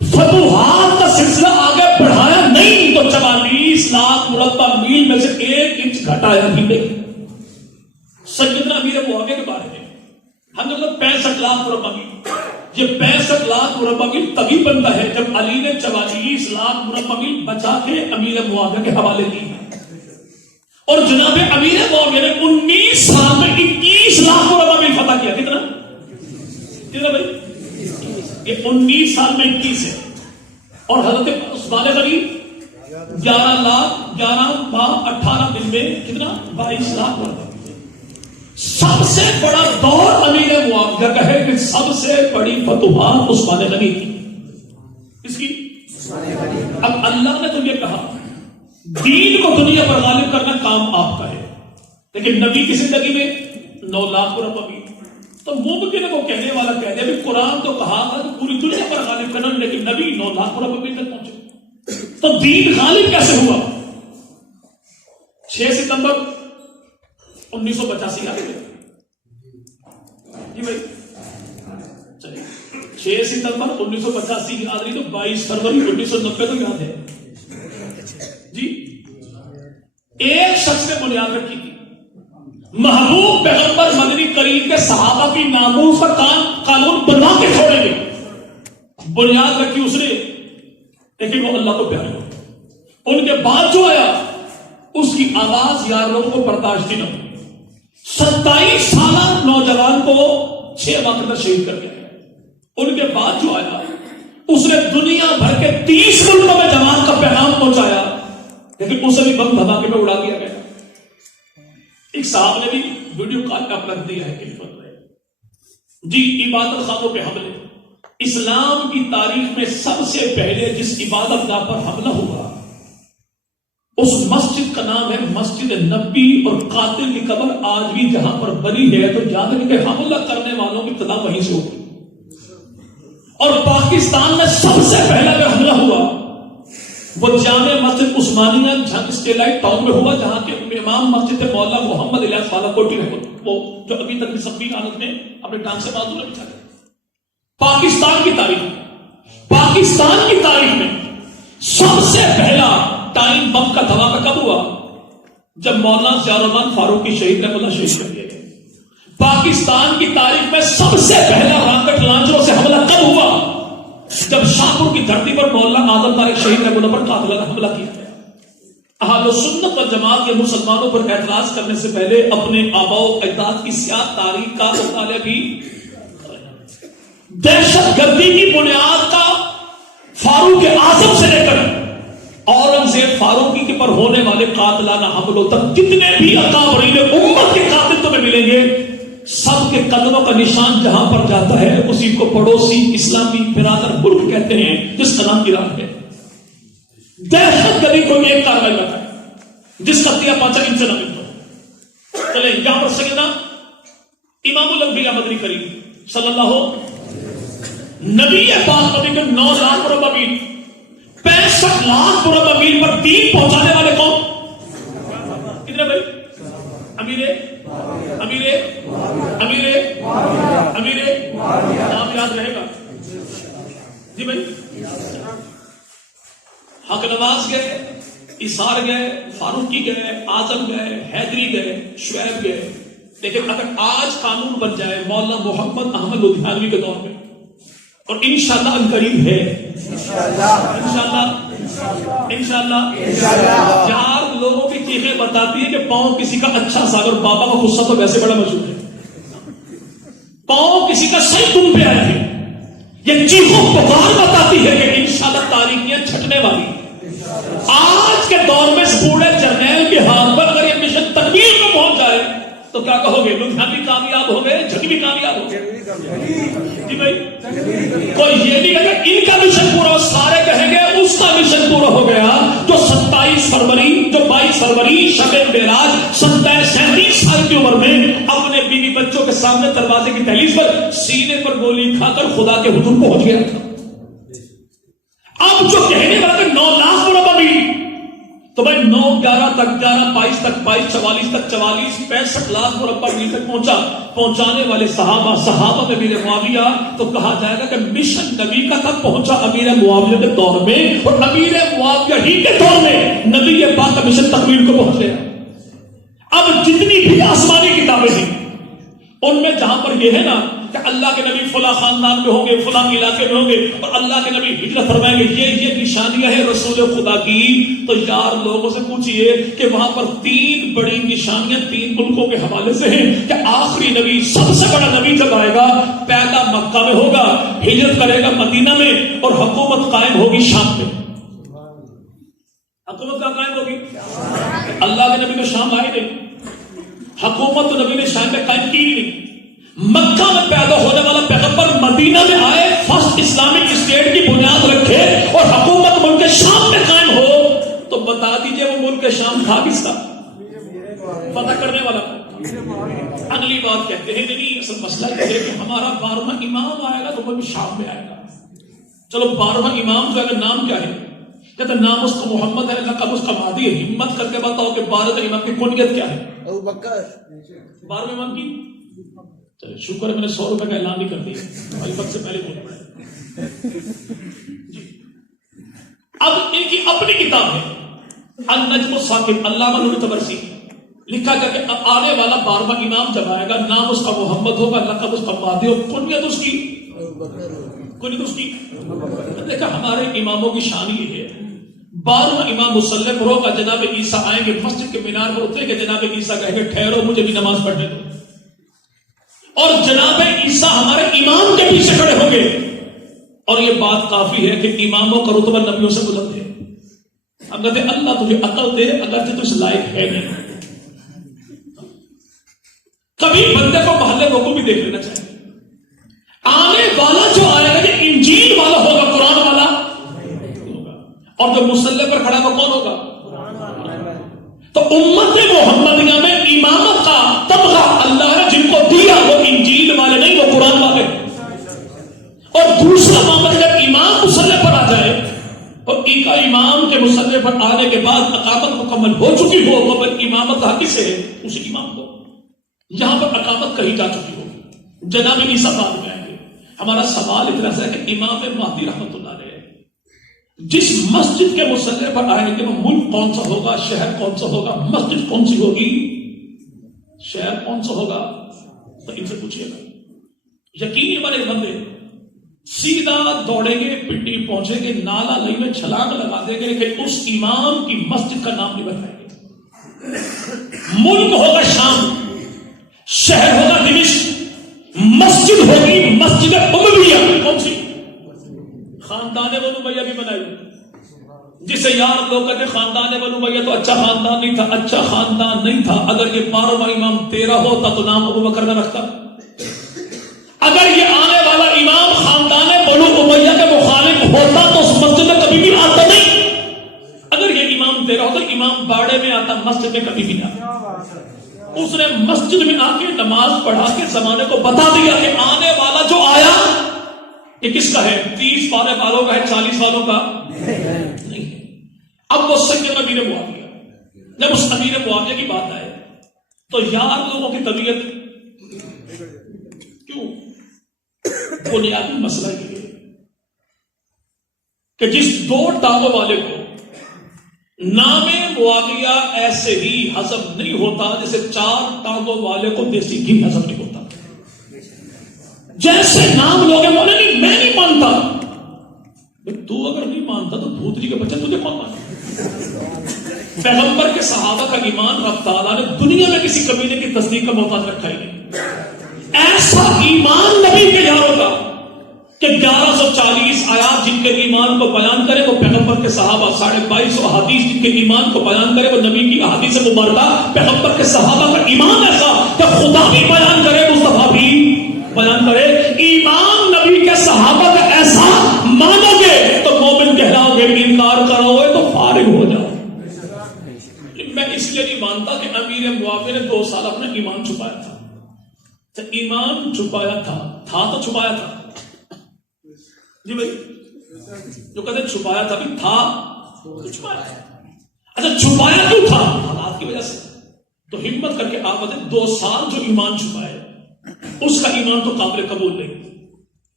فتوحات کا سلسلہ آگے بڑھایا نہیں تو 44 لاکھ مربع میل میں سے 1 انچ گھٹایا بھی نہیں۔ سیدنا امیر معاویہ کے بارے میں ہم نے 65 لاکھ مربع میل، یہ 65 لاکھ مربع میل تبھی بنتا ہے جب علی نے 44 لاکھ مربع میل بچا کے امیر معاویہ کے حوالے کی، اور جناب امیر معاویہ نے 19 سال میں 21 لاکھ مربع میل فتح کیا۔ کتنا بھائی؟ یہ 19 سال میں 21 ہے، اور حضرت عثمان غنی 11 لاکھ 11 ماہ 18 دن میں کتنا 22 لاکھ مربع۔ سب سے بڑا دور امیر معاویہ کا ہے کہ سب سے بڑی فتوحات عثمان غنی کی، اس کی۔ اب اللہ نے تو یہ کہا دین کو دنیا پر غالب کرنا کام آپ کا ہے، لیکن نبی کی زندگی میں 9 لاکھ مربع میل، تو ممکن ہے وہ کہنے والا کہہ دے بھی قرآن تو کہا تھا کہ پوری دنیا پر غالب کرنا، لیکن نبی 9 لاکھ مربع میل تک پہنچے، تو دین غالب کیسے ہوا؟ 6 ستمبر 1985 آ گئے جی بھائی، چلیے 6 ستمبر 1985 یاد رہی، تو 22 فروری 1990 تو یاد ہے جی۔ ایک شخص نے بنیاد رکھی تھی، محبوب پیغمبر مدنی کریم کے صحابہ کی ناموس کا قانون بنا کے چھوڑیں گے، بنیاد رکھی اس نے، لیکن وہ اللہ کو پیارا ہوا۔ ان کے بعد جو آیا اس کی آواز یار لوگوں کو برداشت ہی نہ ہوئی۔ 27 سالہ نوجوان کو 6 ماہ کے اندر شہید کر دیا۔ ان کے بعد جو آیا اس نے دنیا بھر کے 30 ملکوں میں جماعت کا پیغام پہنچایا، لیکن اسے بھی بم دھماکے میں اڑا دیا گیا۔ ایک صاحب نے بھی ویڈیو کال کا اپنا دیا ہے جی، عبادت خانوں پہ حملے۔ اسلام کی تاریخ میں سب سے پہلے جس عبادت گاہ پر حملہ ہوا اس مسجد کا نام ہے مسجد نبی، اور قاتل کی قبر آج بھی جہاں پر بنی ہے، تو یاد رکھیں کہ حملہ کرنے والوں کی ابتدا وہیں سے ہوگی۔ اور پاکستان میں سب سے پہلا جو حملہ ہوا وہ جامع مسجد عثمانیہ جھنگ اسٹیلائٹ ٹاؤن میں ہوا جہاں کے امام مسجد مولا محمد الیاس والا کوٹی رہے وہ جو ابھی تک سبھی حالت میں اپنے ٹانگ سے بازو لگ جاتے. پاکستان کی تاریخ میں سب سے پہلا ٹائم بم کا دھماکہ کب ہوا؟ جب مولانا ضیاء الرحمن فاروقی شہید رحمۃ اللہ شہید کر دیے گئے. پاکستان کی تاریخ میں سب سے پہلا راکٹ لانچروں سے حملہ کب ہوا؟ جب شاہپور کی دھرتی پر مولانا اعظم طارق شہید رحمۃ اللہ پر قاتلانہ حملہ کیا گیا. اہل سنت والجماعت کے مسلمانوں پر اعتراض کرنے سے پہلے اپنے آباء و اجداد کی سیاہ تاریخ کا مطالعہ بھی. دہشت گردی کی بنیاد کا فاروق اعظم سے لے کر اورنگزیب فاروقی کے پر ہونے والے قاتلانہ حملوں تک جتنے بھی اکابرین امت کے قاتل تمہیں ملیں گے سب کے قدموں کا نشان جہاں پر جاتا ہے اسی کو پڑوسی اسلامی برادر ملک کہتے ہیں جس کا نام ایران ہے. دہشت گردی کو ایک کاروائی ہوتا ہے جس کا تیا پانچا ان سے نہ ملتا. چلے یہاں پر سیدنا امام الانبیاء مدنی کریم صلی اللہ نبی پاک نبی کے 9 لاکھ مربع میل 65 لاکھ مربع میل پر دین پہنچانے والے کون؟ کتنے بھائی؟ امیر نام یاد رہے گا جی بھائی. حق نواز گئے, اثار گئے, فاروقی گئے, اعظم گئے, حیدری گئے, شعیب گئے. لیکن اگر آج قانون بن جائے مولانا محمد احمد لدھیانوی کے دور میں اور انشاءاللہ انقریب ہے انشاءاللہ 4 لوگوں کی چیخیں بتاتی ہے کہ پاؤں کسی کا اچھا سا اور بابا کا غصہ تو ویسے بڑا مشہور ہے. پاؤں کسی کا صحیح تم پہ آیا ہے. یہ چیخوں پکار بتاتی ہے کہ انشاءاللہ تاریخیاں چھٹنے والی. آج کے دور میں بوڑھے جرنیل کے ہاتھ پر اگر یہ مشن تکمیل میں پہنچ جائے تو کیا کہو گے؟ لدھیانوی کامیاب ہو گئے, جھنگ بھی کامیاب ہو گئے. جی بھائی کوئی یہ نہیں کہے کہ ان کا مشن پورا ہو, سارے کہیں گے اس کا مشن پورا ہو گیا جو 27 فروری جو 22 فروری شب معراج 37 سال کی عمر میں اپنے بیوی بچوں کے سامنے دروازے کی دہلیز پر سینے پر گولی کھا کر خدا کے حضور پہنچ گیا تھا. اب جو کہنے والا کہ 9 لاکھ مربع میل تو بھائی 9 11 تک 11 22 تک 22 44 تک 44 65 لاکھ مربع میل تک پہنچانے والے صحابہ میں امیر معاویہ تو کہا جائے گا کہ مشن نبی کا تک پہنچا امیر معاویہ کے دور میں اور امیر معاویہ ہی کے دور میں نبی پاک کا مشن تکمیل کو پہنچ گیا. اب جتنی بھی آسمانی کتابیں ہیں ان میں جہاں پر یہ ہے نا کہ اللہ کے نبی فلاں خاندان میں ہوں گے, فلاں علاقے میں ہوں گے اور اللہ کے نبی ہجرت فرمائیں گے, یہ نشانیاں ہیں رسول خدا کی, تو یار لوگوں سے پوچھئے کہ وہاں پر 3 بڑی نشانیاں 3 ملکوں کے حوالے سے ہیں کہ آخری نبی سب سے بڑا نبی جب آئے گا پیدا مکہ میں ہوگا, ہجرت کرے گا مدینہ میں اور حکومت قائم ہوگی شام میں. حکومت کا قائم ہوگی, اللہ کے نبی کو شام آئے نہیں, حکومت تو نبی نے شام میں قائم کی نہیں. مکہ میں پیدا ہونے والا پیغمبر مدینہ میں آئے, فرسٹ اسلامک اسٹیٹ کی بنیاد رکھے اور حکومت ملک شام میں قائم ہو, تو بتا دیجئے وہ ملک شام تھا کس کا؟ فتح کرنے والا. اگلی بات کہتے ہیں نہیں, اصل مسئلہ یہ ہے کہ ہمارا 12واں امام آئے گا تو وہ بھی شام میں آئے گا. چلو 12واں امام جو ہے نام کیا ہے؟ کہتے ہیں نام اس کا محمد ہے, لقب اس کا مہدی ہے. ہمت کر کے بتاؤ کہ 12ویں امام کی کنیت کیا ہے؟ ابو بکر. 12ویں امام کی چلے شکر ہے میں نے 100 روپے کا اعلان نہیں کر دیا, بھائی وقت سے پہلے بول پڑے. اب ان کی اپنی کتاب ہے النجم الثاقب, علامہ نور طبرسی, لکھا گیا کہ آنے والا 12واں امام جب آئے گا نام اس کا محمد ہوگا, لقب اس کا مہدی ہوگا, کنیت اس کی دیکھا ہمارے اماموں کی شان یہ ہے 12واں امام مصلی پر ہوگا, جناب عیسیٰ آئیں گے مسجد کے مینار پر اتریں گے, جناب عیسیٰ کہیں گے ٹھہرو مجھے بھی نماز پڑھنے دو, اور جناب عیسیٰ ہمارے امام کے پیچھے کھڑے ہوں گے. اور یہ بات کافی ہے کہ اماموں کا رتبہ نبیوں سے بلند ہے. ہم کہتے ہیں اللہ تجھے عقل دے اگرچہ تو اس لائق ہے نہیں. کبھی بندے کو محلے کو بھی دیکھ لینا چاہیے. آنے والا جو آئے گا یہ انجیل والا ہوگا, قرآن والا ہوگا, اور جو مصلی پر کھڑا وہ کون ہوگا؟ تو امت محمدیہ میں امامت کا تمغہ اللہ نے جن کو دیا وہ انجیل والے نہیں, وہ قرآن والے. اور دوسرا معاملہ جب امام مصلی پر آ جائے اور ایک امام کے اسی امام کو. یہاں پر اقامت کہی جا چکی ہوگی، جناب عیسیٰ بعد میں آئیں گے. ہمارا سوال اتنا ہے کہ امام مہدی رحمۃ اللہ علیہ جس مسجد کے مسلح پر آئیں گے وہ ملک کون سا ہوگا، شہر کون سا ہوگا، مسجد کون سی ہوگی، شہر کون سا ہوگا، تو ان سے پوچھیے گا. یقینی ہمارے بندے سیدھا دوڑیں گے، پنڈی پہنچیں گے، نالا لئی میں چھلانگ لگا دیں گے، لیکن اس امام کی مسجد کا نام نہیں بتائیں گے. ملک ہوگا شام، شہر ہوگا دمشق، مسجد ہوگی مسجد امویہ. کون سی؟ خاندان بنو امیہ بھی بنائی، جسے یار لوگ کہتے خاندان بنو امیہ تو اچھا خاندان نہیں تھا. اچھا خاندان نہیں تھا. اگر یہ 12واں امام 13 ہوتا تو نام ابو بکر نہ رکھتا. اگر یہ آنے والا امام خاندان بنو امیہ کے مخالف ہوتا تو اس مسجد میں کبھی بھی آتا نہیں. اگر یہ امام 13 ہوتا تو امام باڑے میں آتا، مسجد میں کبھی بھی نہ. اس نے مسجد میں آ کے نماز پڑھا کے زمانے کو بتا دیا کہ آنے والا جو آیا یہ کس کا ہے، 30 والوں کا ہے، 40 والوں کا نہیں. اب وہ سید امیر معاویہ، جب اس امیر معاویہ کی بات آئے تو یار لوگوں کی طبیعت کیوں؟ بنیادی مسئلہ یہ ہے کہ جس 2 ٹانگوں والے کو نام معاویہ ایسے ہی ہضم نہیں ہوتا جیسے 4 ٹانگوں والے کو دیسی گھی ہضم نہیں ہوتا. جیسے نام لوگ بولے نہیں میں نہیں مانتا، تو اگر نہیں مانتا تو بھوتری کے بچے تجھے کون مانا؟ پیغمبر کے صحابہ کا ایمان رب تعالیٰ نے دنیا میں کسی کمینے کی تصدیق کا محتاج رکھا ہی نہیں. ایسا ایمان نبی کے یاروں کا کہ 1140 آیات جن کے ایمان کو بیان کرے وہ پیغمبر کے صحابہ، 2250 احادیث جن کے ایمان کو بیان کرے وہ نبی کی احادیث مبارکہ، پیغمبر کے صحابہ کا ایمان ایسا کہ خدا بھی بیان کرے، مصطفیٰ بھی بیان کرے. ایمان نبی کے صحابہ کا ایسا مانو گے تو مومن کہلاؤ گے، انکار کرو گے تو فارغ ہو جاؤ. میں اس لیے نہیں مانتا کہ امیر معاویہ نے 2 سال اپنا ایمان چھپایا تھا. تو ایمان چھپایا تھا تو چھپایا تھا جی بھائی، جو کہتے چھپایا تھا بھی تھا تو چھپایا تھا. اچھا چھپایا کیوں تھا؟ حالات کی وجہ سے. تو ہمت کر کے آپ بتائیں 2 سال جو ایمان چھپائے اس کا ایمان تو قابل قبول نہیں.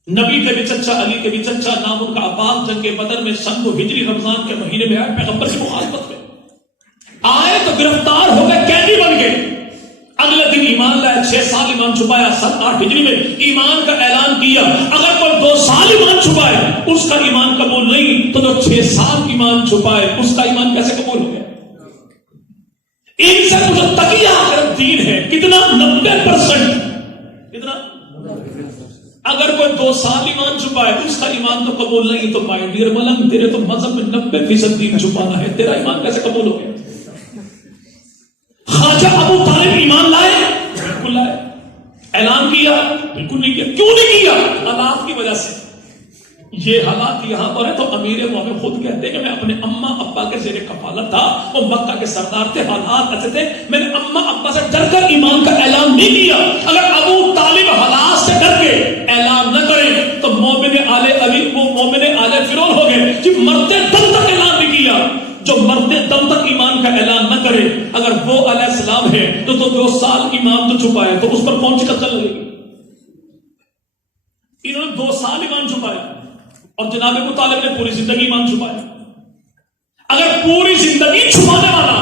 نبی کے بھی چچا، علی کے بھی چچا، نام ان کا عباس جنگ بدر میں سن ہجری رمضان کے مہینے میں آئے، پیغمبر کی مخالفت میں آئے تو گرفتار ہو گئے، قیدی بن گئے. اگلے دن ایمان لائے، 6 سال ایمان چھپایا، 7-8 ہجری میں ایمان کا اعلان کیا. اگر کوئی 2 سال ایمان چھپائے اس کا ایمان قبول نہیں تو جو 6 سال ایمان چھپائے اس کا ایمان کیسے قبول ہو گیا؟ ان سے مجھے تقیہ آخرت دین ہے. کتنا؟ 90%. کتنا؟ اگر کوئی 2 سال ایمان چھپائے اس کا ایمان تو قبول نہیں تو مائی ڈیئر ملنگ تیرے تو مذہب میں 90% دین چھپانا ہے، تیرا ایمان کیسے قبول ہو گیا؟ خواجہ ابو طالب ایمان لائے؟ بالکل لائے. اعلان کیا؟ بالکل نہیں کیا. کیوں نہیں کیا؟ حالات کی وجہ سے. یہ حالات یہاں پر ہے تو امیر معاویہ خود کہتے ہیں کہ میں اپنے اماں ابا کے زیر کفالت تھا، وہ مکہ کے سردار تھے، حالات ایسے تھے، میں نے اماں ابا سے ڈر کر ایمان کا اعلان نہیں کیا. اگر ابو طالب حالات سے ڈر کے اعلان نہ کرے تو مومن آل علی، وہ مومن آل فرعون ہو گئے کہ مرتے دم تک اعلان نہیں کیا. جو مرتے دم تک ایمان کا اعلان نہ کرے اگر وہ علیہ السلام ہے تو 2 سال ایمان تو چھپائے تو اس پر کون سی قتل لگے گی؟ انہوں نے 2 سال ایمان چھپایا اور جناب ابو طالب نے پوری زندگی ایمان چھپایا. اگر پوری زندگی چھپانے والا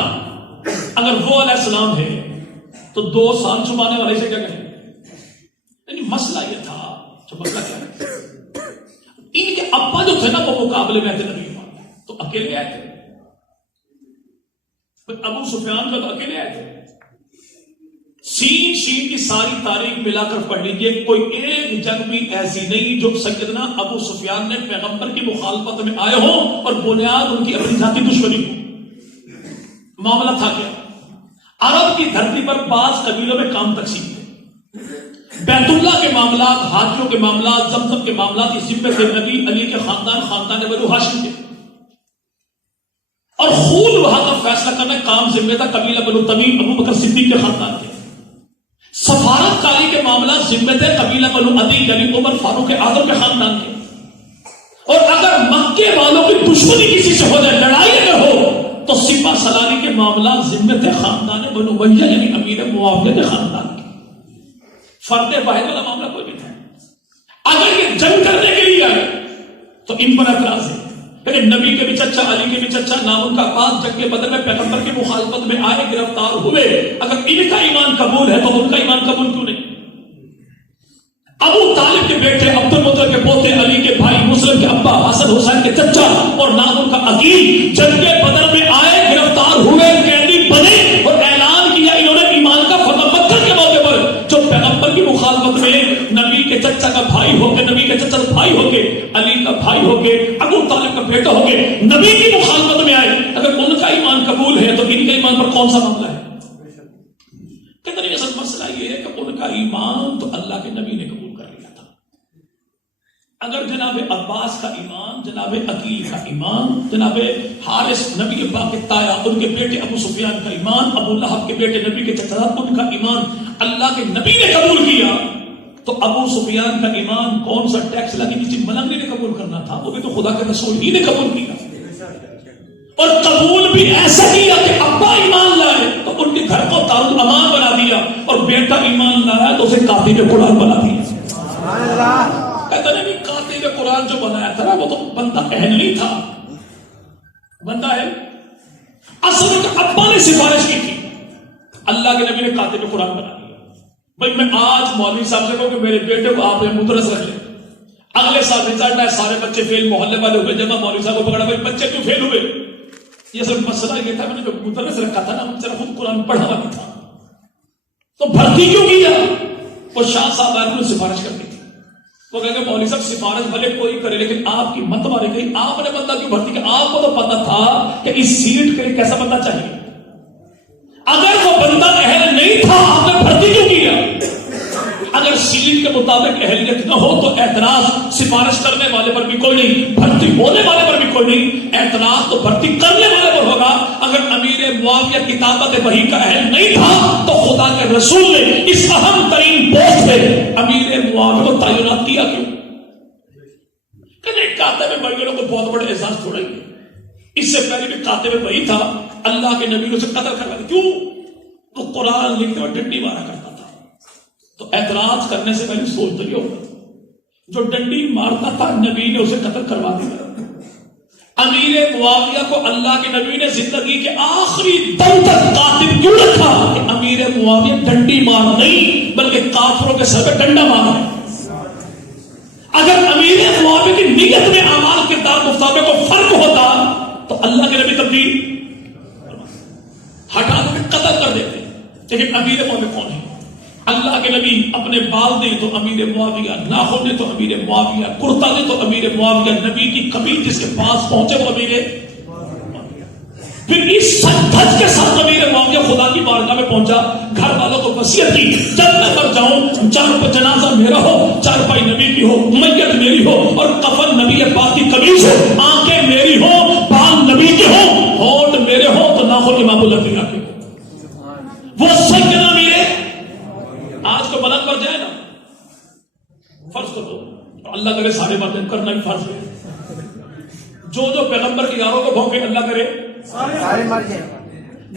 اگر وہ علیہ السلام ہے تو 2 سال چھپانے والے سے کیا کہیں؟ یعنی مسئلہ یہ تھا. مسئلہ کیا ہے؟ ان کے ابا جو تھے نا وہ مقابلے میں تھے نبی تو اکیلے آئے تھے. ابو سفیان کا تو اکیلے آئے تھے. شین کی ساری تاریخ ملا کر پڑھ لیجیے، کوئی ایک جنگ بھی ایسی نہیں جو سیدنا ابو سفیان نے پیغمبر کی مخالفت میں آئے ہوں اور بنیاد ان کی اپنی ذاتی دشمنی ہو. معاملہ تھا کیا؟ عرب کی دھرتی پر بعض قبیلوں میں کام تقسیم تھے. بیت اللہ کے معاملات، حاجیوں کے معاملات، زمزم کے معاملات اس ذمے سے نبی علی کے خاندان بنو ہاشم کے، اور خود وہاں کا فیصلہ کرنا کام ذمہ تھا قبیلہ بنو تمیم ابو بکر صدیق کے خاندان کے. سفارت کاری کے معاملات ذمہ تھے قبیلہ بنو عدی یعنی عمر فاروق اعظم کے خاندان کے. اور اگر مکے والوں کی دشمنی کسی سے ہو جائے، لڑائی اگر ہو تو سپہ سلاری کے معاملات ذمت خاندان بنو امیہ یعنی امیر معاویہ کے خاندان کی، فرد واحد والا معاملہ کوئی نہیں تھا۔ اگر یہ جنگ کرنے کے لیے آئے تو ان پر اعتراض ہے کہ نبی کے بھی چچا، علی کے بھی چچا، نام ان کا پاس جنگ بدر میں پیغمبر کی مخالفت میں آئے، گرفتار ہوئے، اگر ان کا ایمان قبول ہے تو ان کا ایمان قبول کیوں نہیں؟ ابو طالب کے بیٹے، عبد المطلب کے پوتے، علی کے بھائی، مسلم کے ابا، حسن حسین کے چچا اور نام ان کا عقیل جنگ بدر میں آئے، گرفتار ہوئے، قیدی بنے اور اعلان کیا انہوں نے ایمان کا، فتح بدر کے موقع پر جو پیغمبر کی مخالفت میں نبی کے چچا کا بھائی ہو کے، نبی کے چچا کا بھائی ہو کے، علی کا بھائی ہو کے، ابو طالب کا بیٹا ہو کے نبی کی مخالفت میں آئے، اگر ان کا ایمان قبول ہے تو ان کے ایمان پر کون سا معاملہ ہے؟ کہتے ہیں اصل مسئلہ یہ ہے کہ ان کا ایمان تو اللہ کے نبی نے قبول کر لیا تھا۔ اگر جناب عباس کا ایمان، جناب عقیل کا ایمان، جناب حارث نبی کے باپ کے تایا، ان کے بیٹے ابو سفیان کا ایمان، ابو لہب کے بیٹے نبی کے چچا ان کا ایمان اللہ کے نبی نے قبول کیا، تو ابو سفیان کا ایمان کون سا ٹیکس لگی کسی ملنگی نے قبول کرنا تھا؟ وہ بھی تو خدا کے رسول ہی نے قبول کیا، اور قبول بھی ایسا کیا کہ ابا ایمان لائے تو ان کے گھر کو دارالامان بنا دیا، اور بیٹا ایمان لایا تو اسے کاتب قرآن بنا دیا۔ کہتا نہیں کاتب قرآن جو بنایا تھا وہ تو بندہ اہل نہیں تھا، بندہ ہے اصل میں ابا نے سفارش کی تھی، اللہ کے نبی نے کاتب قرآن بنا دیا۔ بھائی میں آج مولوی صاحب سے کہوں کہ میرے بیٹے کو آپ مدرس رکھ لیں، اگلے سال رزلٹ ہے، سارے بچے فیل، محلے والے ہوئے جمع، مولوی صاحب کو پکڑا، بھائی بچے کیوں فیل ہوئے؟ یہ سب مسئلہ یہ تھا، میں نے جو مدرس رکھا تھا نا مجھے خود قرآن پڑھا ہوا نہیں تھا، تو بھرتی کیوں کیا؟ وہ شاہ صاحب نے سفارش کرنی تھی، وہ کہا کہ مولوی صاحب سفارش بھلے کوئی کرے لیکن آپ کی مت مارے گئی، آپ نے بندہ کیوں بھرتی کیا؟ آپ کو تو پتا تھا کہ اس سیٹ کے لیے کیسا بندہ چاہیے، اگر وہ بندہ اہل نہیں تھا آپ نے بھرتی کیوں کیا؟ اگر سیٹ کے مطابق اہلیت نہ ہو تو اعتراض سفارش کرنے والے پر بھی کوئی نہیں، بھرتی ہونے والے پر بھی کوئی نہیں، اعتراض تو بھرتی کرنے والے پر ہوگا۔ اگر امیر معاویہ کتابت وحی کا اہل نہیں تھا تو خدا کے رسول نے اس اہم ترین پوسٹ پہ امیر معاویہ کو تعینات کیا کیوں؟ کہ کاتب وحی کو بہت بڑے احساس چھوڑیں گے، اس سے پہلے بھی کاتب وحی تھا، اللہ کے نبی نے اسے قتل کروا دیا، کیوں؟ تو قرآن لکھتے ہوئے ڈنڈی مارا کرتا تھا، تو اعتراض کرنے سے پہلے سوچ تو یہ ہوگا، جو ڈنڈی مارتا تھا نبی نے اسے قتل کروا دیا۔ امیر معاویہ کو اللہ کے نبی نے زندگی کے آخری دم تک قاتل کیوں رکھا کہ امیر معاویہ ڈنڈی مار نہیں بلکہ کافروں کے سر پہ ڈنڈا مار ہے۔ اگر امیر معاویہ کی نیت میں اعمال کردار مطابق کو فرق ہوتا تو اللہ کے نبی تبدیل ہٹا کے قتل کر دیتے، لیکن امیر معاویہ کون ہے؟ اللہ کے نبی اپنے بال دیں تو امیر معاویہ، ناخن دیں تو امیر معاویہ، کرتا دیں تو امیر معاویہ، نبی کی قبیل جس کے پاس پہنچے وہ امیر معاویہ۔ پھر اس سچ دھج کے ساتھ امیر معاویہ خدا کی بارگاہ میں پہنچا، گھر والوں کو وصیت کی جب میں مر جاؤں چار جنازہ میرا ہو، چارپائی نبی کی ہو، میت میری ہو، اور کفن نبی پاک کی قمیص ہو، آنکھیں میری ہو، بال نبی کے ہو، ہونٹ میرے ہو تو ناخن امام الانبیاء کے ہو۔ وہ سچ نہ میرے آج کو ملک پر جائے نا، فرض کر دو تو اللہ کرے سارے باتیں کرنا بھی فرض ہے، جو پیغمبر کے یاروں کو بھونکے اللہ کرے سارے مر جائیں،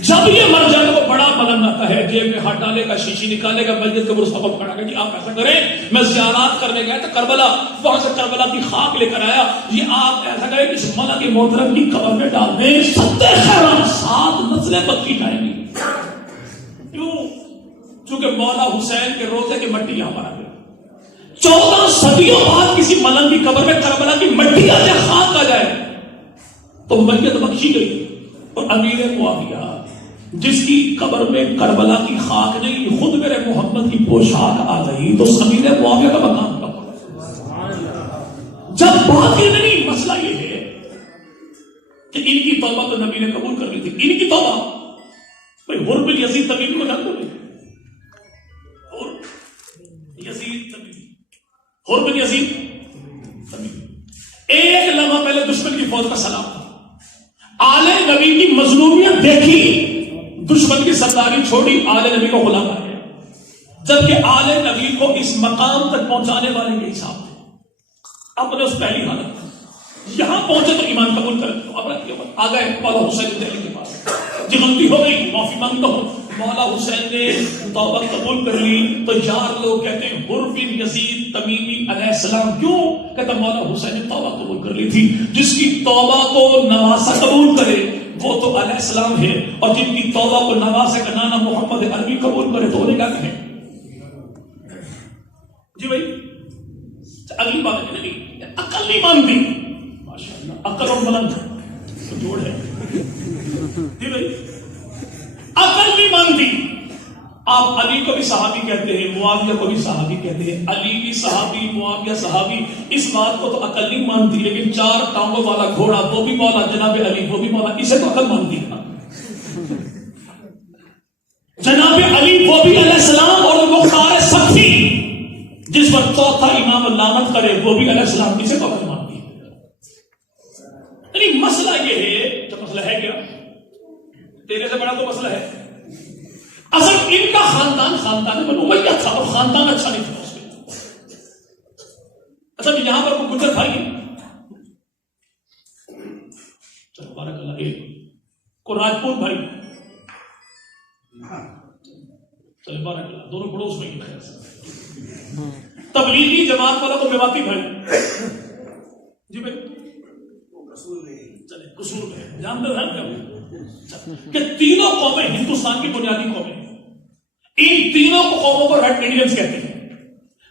جب یہ مر جائے تو وہ بڑا ملنگ آتا ہے، جیب میں ہاتھ ڈالے گا، شیشی نکالے گا، مسجد کے برس کو پکڑا گا، جی آپ ایسا کریں، میں زیارات کرنے گیا تو کربلا، وہاں سے کربلا کی خاک لے کر آیا، یہ آپ ایسا کریں کہ اس ملک محترم کی قبر میں ڈال دیں، 70 خیرات 7 نسلیں بچی جائیں گی۔ کیوں؟ چونکہ مولا حسین کے روزے کی مٹی یہاں پر آ گئی، 14 صدیوں بعد کسی ملنگ کی قبر میں کربلا کی مٹی آ جائے، خاک آ جائے تو میت بخشی گئی۔ اور امیر معاویہ جس کی قبر میں کربلا کی خاک نہیں، خود میرے محمد کی پوشاک آ گئی تو اس امیر معاویہ کا مقام کب؟ جب باقی نہیں، مسئلہ یہ ہے کہ ان کی توبہ تو نبی نے قبول کر لی تھی، ان کی توبہ بھائی حر بن یزید تمیمی کو جانتے ہو؟ یزید تمیمی، حر بن یزید تمیمی، ایک لمحہ پہلے دشمن کی فوج کا سلام تھا، آل نبی کی مظلومیت دیکھی، دشمن کی سرداری چھوڑی، آل نبی کو غلام آ گیا، جبکہ آل نبی کو اس مقام تک پہنچانے والے یہی صاحب تھے، اپنے اس پہلی حالت یہاں پہنچے تو ایمان قبول کرے، تو اب آ گئے مولا حسین دہلی کے پاس، جی غلطی ہو گئی معافی مانگتا ہوں. مولا حسین نے توبہ قبول کر لی تو یار لوگ کہتے ہیں حر بن یزید تمیمی علیہ السلام کیوں؟ کہتا مولا حسین نے توبہ قبول کر لی تھی. جس کی توبہ کو نواسہ قبول کرے وہ تو علیہ السلام ہے، اور جن کی توبہ کو نواسہ کا نانا محمد عربی قبول کرے تو انہیں کیا کہیں؟ جی بھائی اگلی بات ہے نہیں عقل نہیں مانتی. ماشاءاللہ عقل اور ملنگ تو جوڑ ہے. جی بھائی عقل نہیں مانتی. آپ علی کو بھی صحابی کہتے ہیں، معاویہ کو بھی صحابی کہتے ہیں. علی بھی صحابی، معاویہ صحابی. اس بات کو تو عقل نہیں مانتی، لیکن 4 ٹانگوں والا گھوڑا وہ بھی مولا جناب علی، وہ بھی مولا، اسے تو عقل مانتی ہے. جناب علی وہ بھی علیہ السلام اور مختار سخی جس پر چوتھا امام لعنت کرے وہ بھی علیہ السلام، اسے تو عقل مانتی ہے. یعنی مسئلہ یہ ہے، جو مسئلہ ہے کیا تیرے سے بڑا تو مسئلہ ہے. اصل ان کا خاندان خاندان بنو امیہ تھا اور خاندان اچھا نہیں تھا اس میں. اچھا یہاں پر کوئی گجر بھائی چلو بارک اللہ ایک کو راجپوت بھائی چلے بارک اللہ دونوں پڑوس میں ہی. تبلیغی جماعت والا کو میواتی بھائی جی بھائی چلے قصور میں جانتے ہیں کہ تینوں قومیں ہندوستان کی بنیادی قومیں، ان تینوں قوموں کو ریڈ انڈینز کہتے ہیں.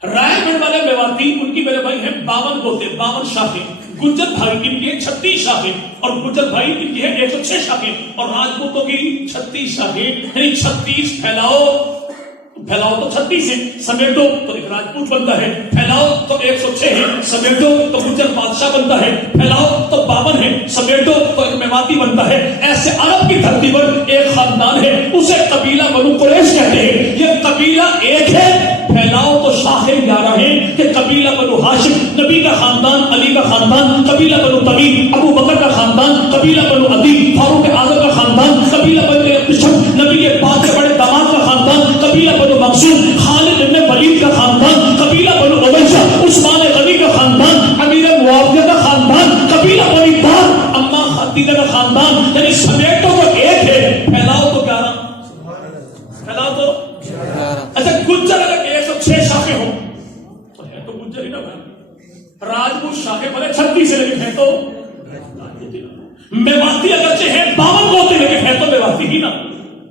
رائے گڑھ والے میواتی ان کی میرے بھائی ہیں 52 گوتے 52 شاخیں. گجر بھائی ان کی 36 شاخیں اور گجر بھائی ان کی ہے 106 شاخیں اور راجپوتوں کی 36 شاخیں. یعنی 36 پھیلاؤ تو 36 ہے، سمیٹو تو ایک راجپوت بنتا ہے. پھیلاؤ تو 106 ہے، سمیٹو تو گجر بادشاہ بنتا ہے. پھیلاؤ تو 52 ہے، سمیٹو تو ایک میواتی بنتا ہے. ایسے عرب کی دھرتی پر ایک خاندان ہے، اسے قبیلہ بنو قریش کہتے ہیں. یہ قبیلہ ایک ہے. پھیلاؤ تو شاخیں 11 ہیں کہ قبیلہ بنو ہاشم نبی کا خاندان، علی کا خاندان. قبیلہ بنو تمیم ابو بکر کا خاندان. قبیلہ بنو عدی فاروق اعظم کا خاندان. قبیلہ بنو نبی کے پاک کے بڑے داماد کا خاندان. قبیلہ بنو مقصود خالد بن ولید کا خاندان. قبیلہ بنو عبیشہ عثمان غنی کا خاندان. امیر معاویہ کا خاندان. قبیلہ بنی بار اما خدیجہ کا خاندان. یعنی سمیٹو تو ایک ہے، پھیلاؤ تو 11. پھیلاؤ تو اچھا گجر اگر 106 شاخیں ہوں تو ہے تو گجر ہی نہ بھائی. راجپوت شاخیں بھلے 36 سے لیکن ہے تو میواتی اگرچہ ہے 52 گوتے لیکن ہے تو میواتی ہی نا.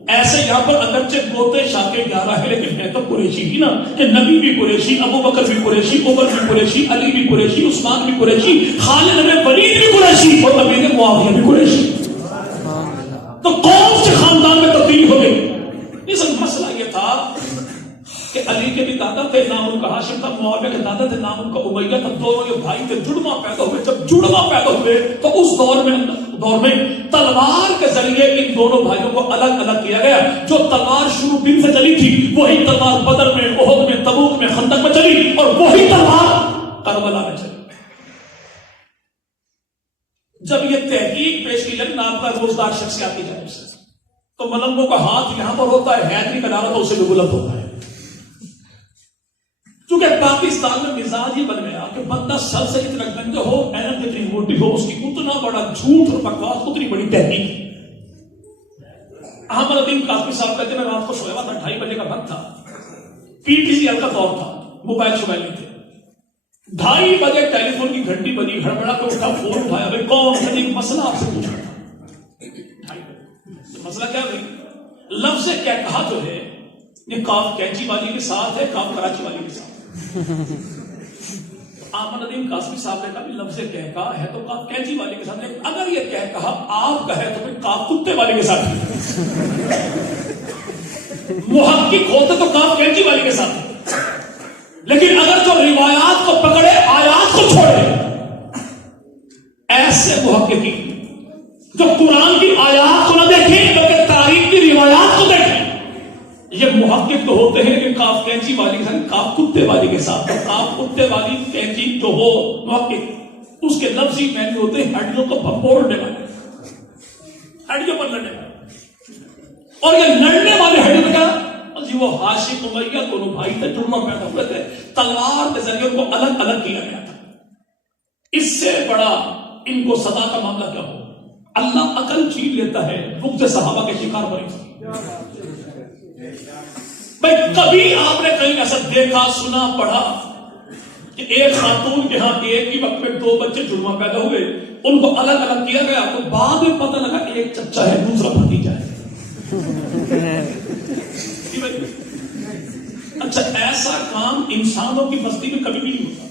ایسے یہاں پر اگرچہ گوتے شاخیں 11 ہے لیکن ہے تو قریشی ہی نا. کہ نبی بھی قریشی، ابو بکر بھی قریشی، عمر بھی قریشی، علی بھی قریشی، عثمان بھی قریشی، خالد بن ولید بھی قریشی اور امیر معاویہ بھی قریشی. تو کون سے خاندان میں تبدیلی ہو گئی؟ اس مسئلہ یہ تھا کہ علی کے بھی دادا تھے، نام ان کا ہاشم تھا. معاویہ کے دادا تھے، نام ان کا امیہ تھا. دونوں یہ بھائی تھے، جڑواں پیدا ہوئے. جب جڑواں پیدا ہوئے تو اس دور میں تلوار کے ذریعے ان دونوں بھائیوں کو الگ الگ کیا گیا. جو تلوار شروع دن سے چلی تھی وہی تلوار بدر میں، احد میں، تبوک میں، خندق میں چلی اور وہی تلوار کربلا میں چلی. جب یہ تحقیق پیش کی جائے نام کا روزدار شخصیات کی جانب سے تو ملنگوں کا ہاتھ یہاں پر ہوتا ہے، حیدری کا نعرہ تو اسے بھی بلند ہوتا ہے. چونکہ پاکستان میں مزاج ہی بن گیا کہ بندہ سر سے اتنا گنجا ہو، اینت اتنی موٹی ہو، اس کی اتنا بڑا جھوٹ اور بکواس، اتنی بڑی تحقیق. احمد الدین قاسمی صاحب کہتے ہیں میں رات کو سویا ہوا تھا، 2:30 بجے کا وقت تھا، PTCL کا دور تھا، موبائل شوبائل نہیں تھے. 2:30 بجے ٹیلی فون کی گھنٹی بجی، ہڑبڑا کے اٹھا، فون اٹھایا، بھائی کون ہے؟ ایک مسئلہ آپ سے پوچھنا تھا. مسئلہ کیا بھائی؟ لفظ کیا کہا جو ہے یہ کاف کینچی والی کے ساتھ ہے، کاف کراچی والی کے ساتھ. احمد الدین قاسمی صاحب نے کہا بھی لفظ کہہ کہا ہے تو کاف کینچی والے کے ساتھ، لیکن اگر یہ کہہ کہا آپ کا ہے تو پھر کاف کتے والے کے ساتھ. محقق ہوتے تو کاف کینچی والے کے ساتھ، لیکن اگر جو روایات کو پکڑے آیات کو چھوڑے، ایسے محققین جو قرآن کی آیات کو نہ دیکھیں بلکہ تاریخ کی روایات کو دیکھیں، یہ محقق تو ہوتے ہیں لیکن کاف کینچی والی کے ساتھ، کاف کتے والی کے ساتھ. کاف کتے والی کینچی جو ہو محقق، اس کے لفظ ہی معنی ہوتے ہیں ہڈیوں کو بھپوڑنے والے، ہڈیوں پر لڑنے والے. اور یہ لڑنے والے ہڈیوں میں کیا جی وہ ہاشم امیہ دونوں بھائی تھے، جڑواں پیدا ہوئے تھے. تلوار کے ذریعے ان کو الگ الگ کیا گیا تھا. اس سے بڑا ان کو سزا کا معاملہ کیا ہو؟ اللہ عقل چھین لیتا ہے، بغض صحابہ کے شکار بنے۔ بھائی کبھی آپ نے کہیں ایسا دیکھا سنا پڑھا کہ ایک خاتون کے ہاں ایک ہی وقت میں 2 بچے جڑواں پیدا ہوئے، ان کو الگ الگ کیا گیا تو بعد میں پتہ لگا ایک چچا ہے دوسرا بھتیجا ہے؟ اچھا ایسا کام انسانوں کی بستی میں کبھی بھی نہیں ہوتا،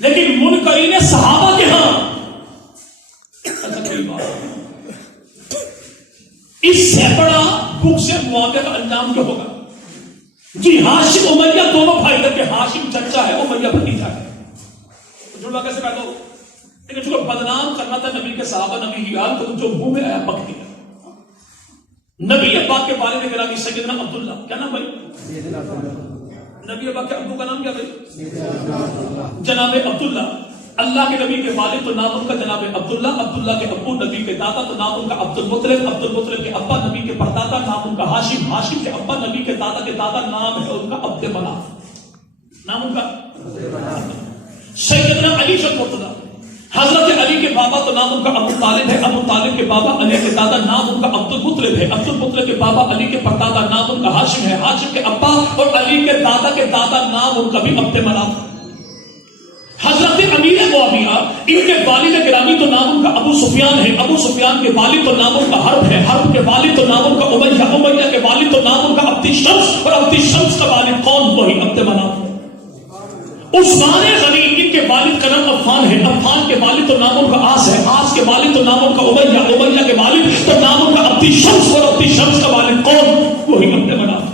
لیکن منکرین صحابہ کے ہاں اچھا کوئی بات، اس سے بڑا بغض معاویہ کا انجام کیا ہوگا؟ جی ہاشم امیہ دونوں بھائی تھے، ہاشم چچا ہے امیہ بھتیجا ہے، جڑوا کیسے پیدا ہو؟ لیکن چونکہ بدنام کرنا تھا نبی کے صحابہ، نبی کی آل تو جو منہ میں آیا بک دیا۔ نبی پاک کے والد گرامی سیدنا عبداللہ، کیا نام بھائی؟ نبی پاک کے ابو کا نام کیا بھائی؟ جناب عبداللہ۔ اللہ کے نبی کے والد تو نام ان کا جناب عبداللہ، عبداللہ کے ابو نبی کے دادا تو نام ان کا عبد المطلب، عبد المطلب کے ابا نبی کے پردادا نام ان کا ہاشم، ہاشم کے ابا نبی کے دادا نام ہے ان کا عبد مناف، نام ان کا سیدنا علی شد مرتضی۔ حضرت علی کے بابا تو نام ان کا ابو طالب ہے، ابو طالب کے بابا علی کے دادا نام ان کا عبد المطلب ہے، عبد المطلب کے بابا علی کے پردادا نام ان کا ہاشم ہے، ہاشم کے ابا اور علی کے دادا نام ان کا بھی عبد مناف۔ حضرت امیر معاویہ ان کے والد گرامی تو نام ان کا ابو سفیان ہے، ابو سفیان کے والد تو نام ان کا حرب ہے، حرب کے والد تو نام ان کا امیہ، امیہ کے والد تو نام ان کا عبد شمس اور عبد شمس کا والد کون؟ وہی عبد مناف۔ عثمان غنی ان کے والد کا نام عفان ہے، عفان کے والد تو نام ان کا آس ہے، آس کے والد تو نام ان کا امیہ، امیہ کے والد تو نام ان کا عبد شمس اور عبد شمس کا والد کون؟ وہی عبد مناف۔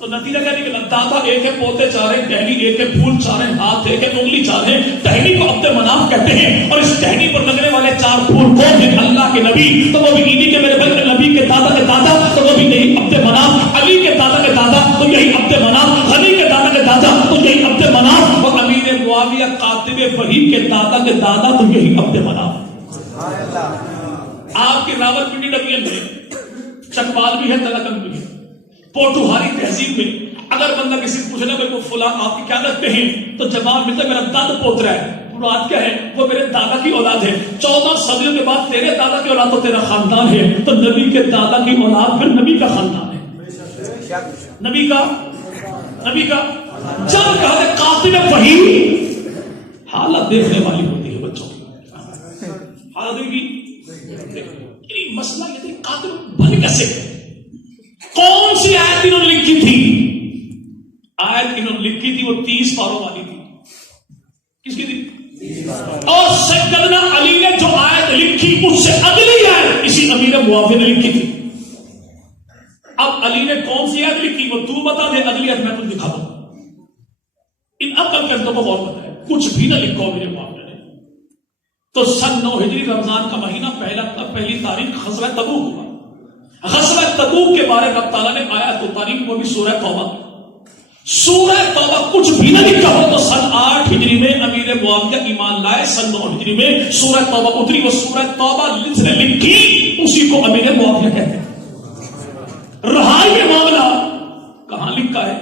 تو نتیجہ کیا نکلا؟ دادا ایک ہے، پوتے 4 ہیں، ٹہنی ایک ہے، پھول 4 ہیں، ہاتھ ایک ہے، انگلی 4 ہیں، ٹہنی کو عبد مناف کہتے ہیں، اور اس ٹہنی پر لگنے والے 4 پھول کون ہیں؟ اللہ کے نبی، تو وہ بھی انہی کے میرے بھائی نبی کے دادا کے دادا، تو وہ بھی یہی عبد مناف، علی کے دادا کے دادا تو یہی عبد مناف، غنی کے دادا کے دادا تو یہی عبد مناف، اور امیر معاویہ کاتب وحی کے دادا تو یہی عبد مناف۔ آپ کی راولپنڈی ڈویژن میں چکوال بھی ہے، تلکن بھی ہے، پوٹوہاری تہذیب میں اگر بندہ کسی کو پوچھنا کہ وہ فلاں آپ کی کیا لگتے ہیں تو جواب ملتا ہے میرا داد پوترا ہے، مراد کیا ہے؟ وہ میرے دادا کی اولاد ہے، 14 صدیوں کے بعد تیرے دادا کی اولاد تو تیرا خاندان ہے، تو نبی کے دادا کی اولاد پھر نبی کا خاندان ہے، نبی کا جب کہا ہے قاتل وحی، حالت دیکھنے والی ہوتی ہے بچوں کی، حالت دیکھی، مسئلہ یہ تھی قاتل بن کیسے؟ کون سی آیت انہوں نے لکھی تھی؟ آیت انہوں نے لکھی تھی وہ 30 پاروں والی تھی، کس کی تھی؟ اور سیدنا علی نے جو آیت لکھی اس سے اگلی آیت اسی امیر معاویہ نے لکھی تھی۔ اب علی نے کون سی آیت لکھی وہ تو بتا دے، اگلی آیت میں تجھے دکھا دوں۔ ان عقل کے اندر کو غور بتائے، کچھ بھی نہ لکھو امیر معاویہ نے۔ تو سن 9 ہجری رمضان کا مہینہ پہلی تاریخ غزوہ تبوک ہوا، غزوہ تبوک کے بارے میں تعالیٰ نے آیات اتاری، وہ بھی سورہ توبہ، سورہ توبہ کچھ بھی نہ لکھا ہو تو سن 8 ہجری میں امیر معاویہ ایمان لائے، سن 9 ہجری میں سورہ توبہ اتری، وہ سورہ توبہ جس نے لکھی اسی کو امیر معاویہ کہتے ہیں۔ رہائی میں معاملہ کہاں لکھا ہے؟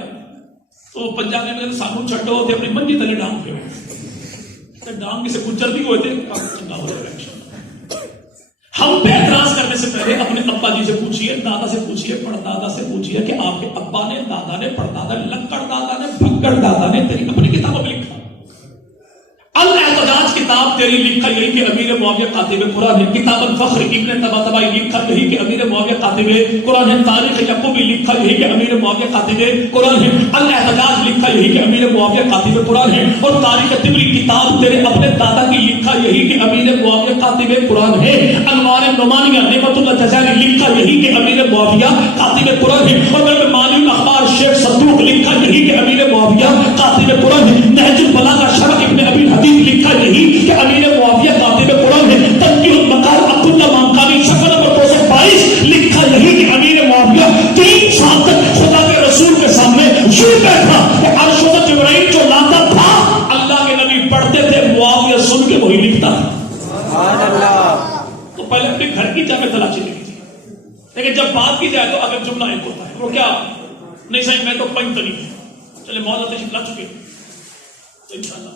تو پنجاب میں سانو چھٹو ہوتے اپنی منجی تلے ڈانگ پہ، ڈانگ سے گجر بھی ہوئے تھے، ہم پہ اعتراض کرنے سے پہلے اپنے ابا جی سے پوچھئے، دادا سے پوچھئے، پردادا سے پوچھئے کہ آپ کے ابا نے، دادا نے، پردادا نے، لکڑ دادا نے، بھگڑ دادا نے تیری اپنی کتابوں میں لکھا۔ الاحتجاج کتاب تیری لکھا یہی کہ امیر معاویہ کاتب قرآن ہے، کتاب الفخر ابن طباطبائی لکھا یہی کہ امیر معاویہ کاتب قرآن ہے، تاریخ یعقوبی لکھا یہی کہ امیر معاویہ کاتب قرآن ہے، الاحتجاج لکھا یہی کہ امیر معاویہ کاتب قرآن ہے، اور تاریخ طبری کتاب تیرے اپنے دادا کی لکھا یہی کہ امیر معاویہ کاتب قرآن ہے، انوار نعمانیہ نعمت اللہ جزائری لکھا یہی کہ امیر معاویہ کاتب قرآن ہے، اور میں معلوم اخبار شیخ صدوق لکھا یہی کہ امیر معاویہ کاتب قرآن ہے، نہج البلاغہ شرح ابن ابی حدیث لکھا یہی کہ امیر معاویہ کاتب قرآن ہے، تنقیح المقال عبداللہ مامکانی صفحہ نمبر 222 لکھا یہی کہ امیر معاویہ 3 سال تک خدا کے رسول کے سامنے یوں بیٹھا کہ عرش و جبرائیل جو لاتا تھا اللہ کے نبی پڑھتے تھے، معاویہ سن کے وہی لکھتا تھا۔ تو پہلے اپنے گھر کی جا کے تلاشی لکھی تھی، لیکن جب بات کی جائے تو اگر جملہ ایک ہوتا ہے، وہ کیا؟ نہیں صحیح میں تو پنج تنی چلے مولانا تشریف لا چکے انشاءاللہ